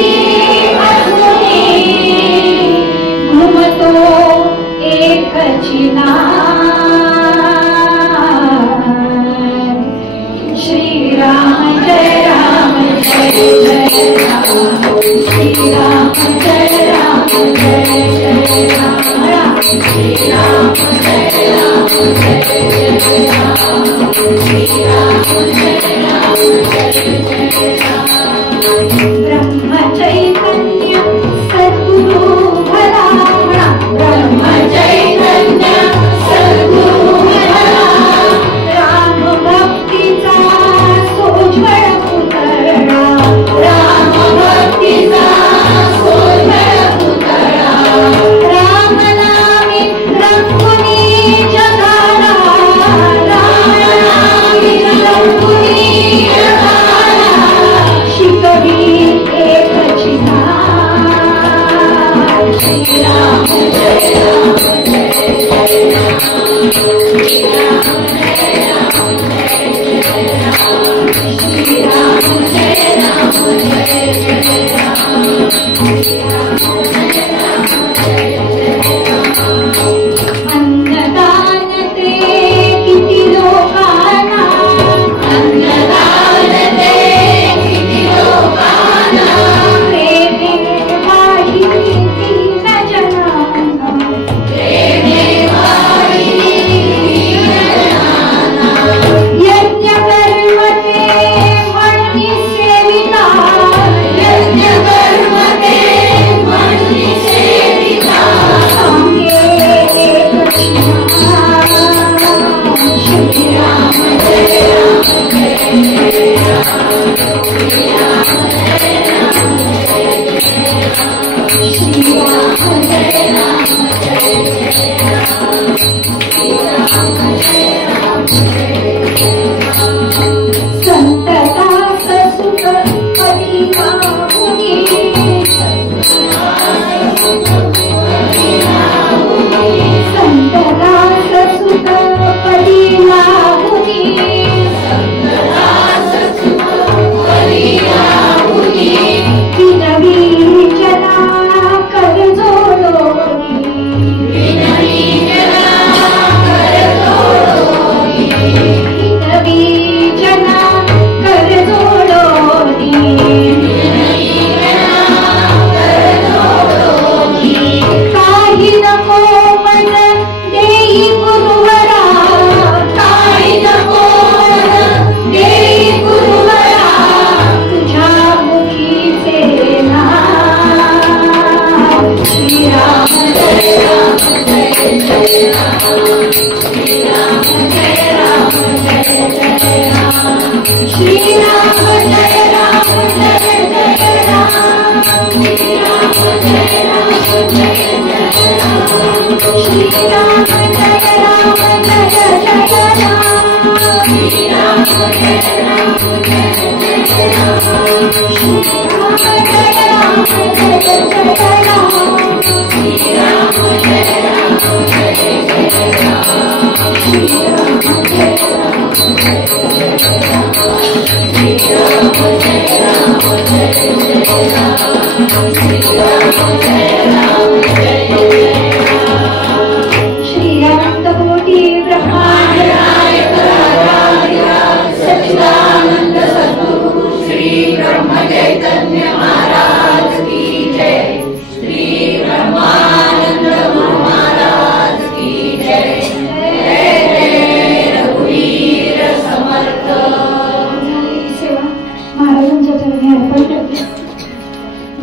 अजूनी घुमतो एकची नाम श्रीराम जय राम जय जय राम श्रीराम जय राम जय जय राम श्रीराम जय राम जय जय राम श्रीराम जय राम जय जय राम ब्रह्म चैतन्य सद्गुरु भला ब्रह्म चैतन्य सद्गुरु भला राम भक्तीचा सोज्वळ पुतळा राम भक्तीचा सोज्वळ पुतळा राम नामी रंगुनी जगाला राम नामी रंगुनी जगाला शिकवी एकची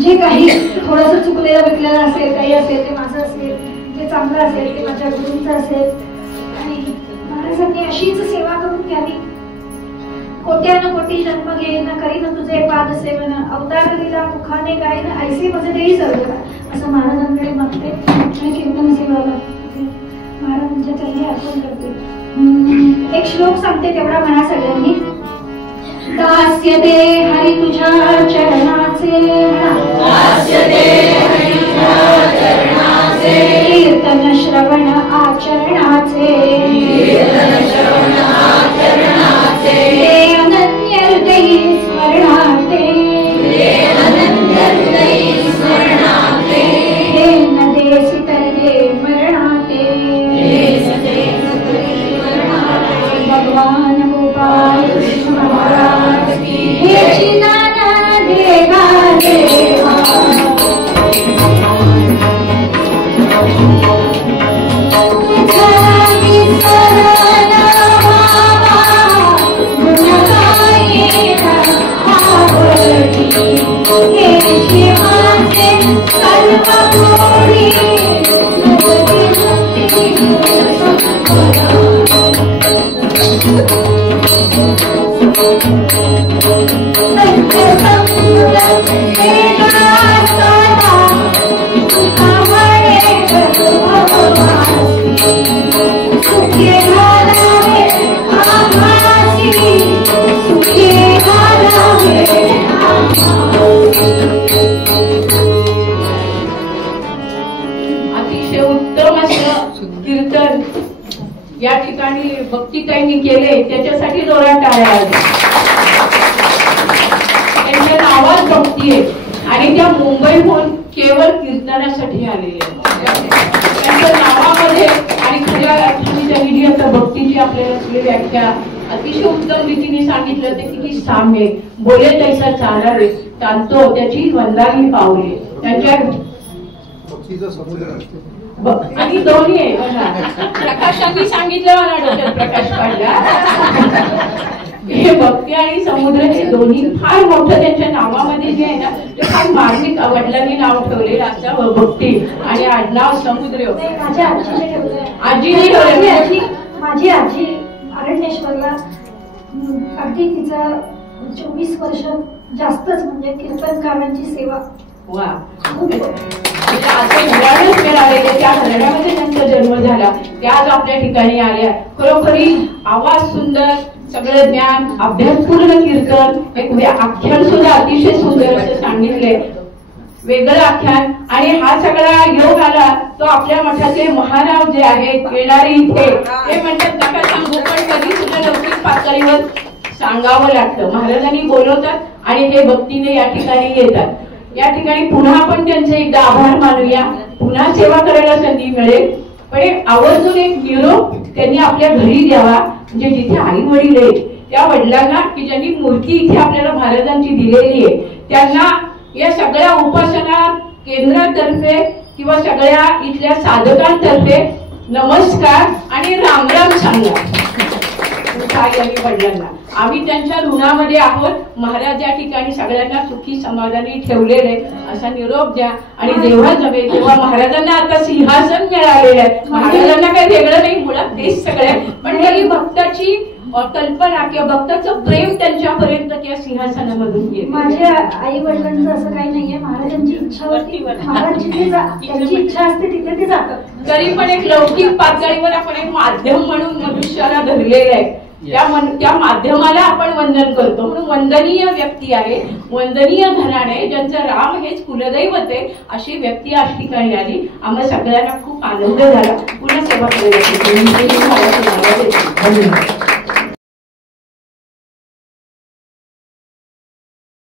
जे काही थोडंसं चुकलेलं बिकलेलं असेल, काही असेल ते माझं असेल, जे चांगलं असेल ते माझ्या गुरूंचं असेल आणि महाराजांनी अशीच सेवा करून घ्यावी. कोट्यानं कोटी जन्म घेईन करीन तुझे पाद सेवन, अवतार दिला मुखाने गाईन ऐसे मज देई सर्व, असं महाराजांकडे मागते आणि कीर्तन सेवाला महाराजांच्या चरणी अर्पण करते. एक श्लोक सांगते तेवढा म्हणा सगळ्यांनी. दास्य दे हरी तुझ्या चरणाचे, दास्य दे हरी तुझ्या चरणाचे, कीर्तन श्रवण आचरणाचे, कीर्तन श्रवण आचरणाचे, ते अनन्य हृदयी स्मरणाते, ते अनन्य हृदयी स्मरणाते, हे न देसी तर्दे मरणाते, देस देस तर्दे मरणाते. भगवान गोपाल कृष्ण महाराज की हे चिदानंद देवा देवा. अतिशय उत्तम असं कीर्तन या ठिकाणी भक्तिताईंनी केले, त्याच्यासाठी जोरात टाळ्या वाजवा. त्यांच्या नावात भक्ती आहे आणि त्या मुंबईहून केवळ कीर्तनासाठी आलेले आहेत. त्यांच्या नावामध्ये आणि खऱ्या अर्थाने त्यांनी जी आता भक्तीची आपल्याला सगळी व्याख्या अतिशय उत्तम रीतीने सांगितलं. ते किती साम्य बोले तैसा चालावे, तांतो त्याची वंदावी पावले. त्यांच्या आणि दोन्ही आहे बघा. प्रकाशांनी सांगितलं मला डोक्यात प्रकाश पडला. हे भक्ती आणि समुद्र हे दोन्ही फार मोठं त्यांच्या नावामध्ये जे आहे ना ते फार मार्मिक. वडिलांनी नाव ठेवलेलं असं भक्ती आणि आडनाव समुद्र. माझ्या आजीने ठेवलंय. आजीने ठेवलंय. माझी आजी अरण्येश्वरला अगदी तिचं 24 वर्ष जास्तच म्हणजे कीर्तनकारांची सेवा. वा, असं घराणच मिळालेले त्या घराण्यामध्ये त्यांचा जन्म झाला. त्या आज आपल्या ठिकाणी आल्या. खरोखरी आवाज सुंदर, सगळं ज्ञान, अभ्यासपूर्ण कीर्तन, एक आख्यान सुद्धा अतिशय सुंदर असं सांगितले, वेगळं आख्यान. आणि हा सगळा योग आला तो आपल्या मठाचे महाराज जे आहेत येणारी इथे ते म्हणतात नका सांगू, पण कधी सुद्धा लौकिक पातळीवर सांगावं लागतं. महाराजांनी बोलवतात आणि हे भक्तीने या ठिकाणी येतात. या ठिकाणी पुन्हा आपण त्यांचे एकदा आभार मानूया. पुन्हा सेवा करायला संधी मिळेल, पण आवर्जून एक निरोप त्यांनी आपल्या घरी द्यावा. म्हणजे जिथे आई वडील आहेत त्या वडिलांना की ज्यांनी मूर्ती इथे आपल्याला महाराजांची दिलेली आहे त्यांना या सगळ्या उपासना केंद्रातर्फे किंवा सगळ्या इथल्या साधकांतर्फे नमस्कार आणि रामराम सांगा. आई आणि वडिलांना आम्ही त्यांच्या ऋणामध्ये आहोत. महाराज या ठिकाणी सगळ्यांना सुखी समाधानी ठेवलेले असा निरोप द्या. आणि जेव्हा जमे तेव्हा महाराजांना आता सिंहासन मिळालेलं आहे. महाराजांना काही वेगळं नाही, मुळात तेच सगळे, पण तरी भक्ताची कल्पना किंवा भक्ताचं प्रेम त्यांच्यापर्यंत त्या सिंहासनामधून येते. माझ्या आई वडिलांचं असं काही नाहीये. महाराजांची इच्छावरती महाराज जिथे त्यांची इच्छा असते तिथे ते जातात. तरी पण एक लौकिक पातळीवर आपण एक माध्यम म्हणून मनुष्याला धरलेलं आहे. त्या माध्यमाला आपण वंदन करतो. म्हणून वंदनीय व्यक्ती आहे, वंदनीय घराणे, ज्यांचं राम हेच कुलदैवत आहे, अशी व्यक्ती आज ठिकाणी आली. आम्हाला सगळ्यांना खूप आनंद झाला. पुन्हा सेवा करायला.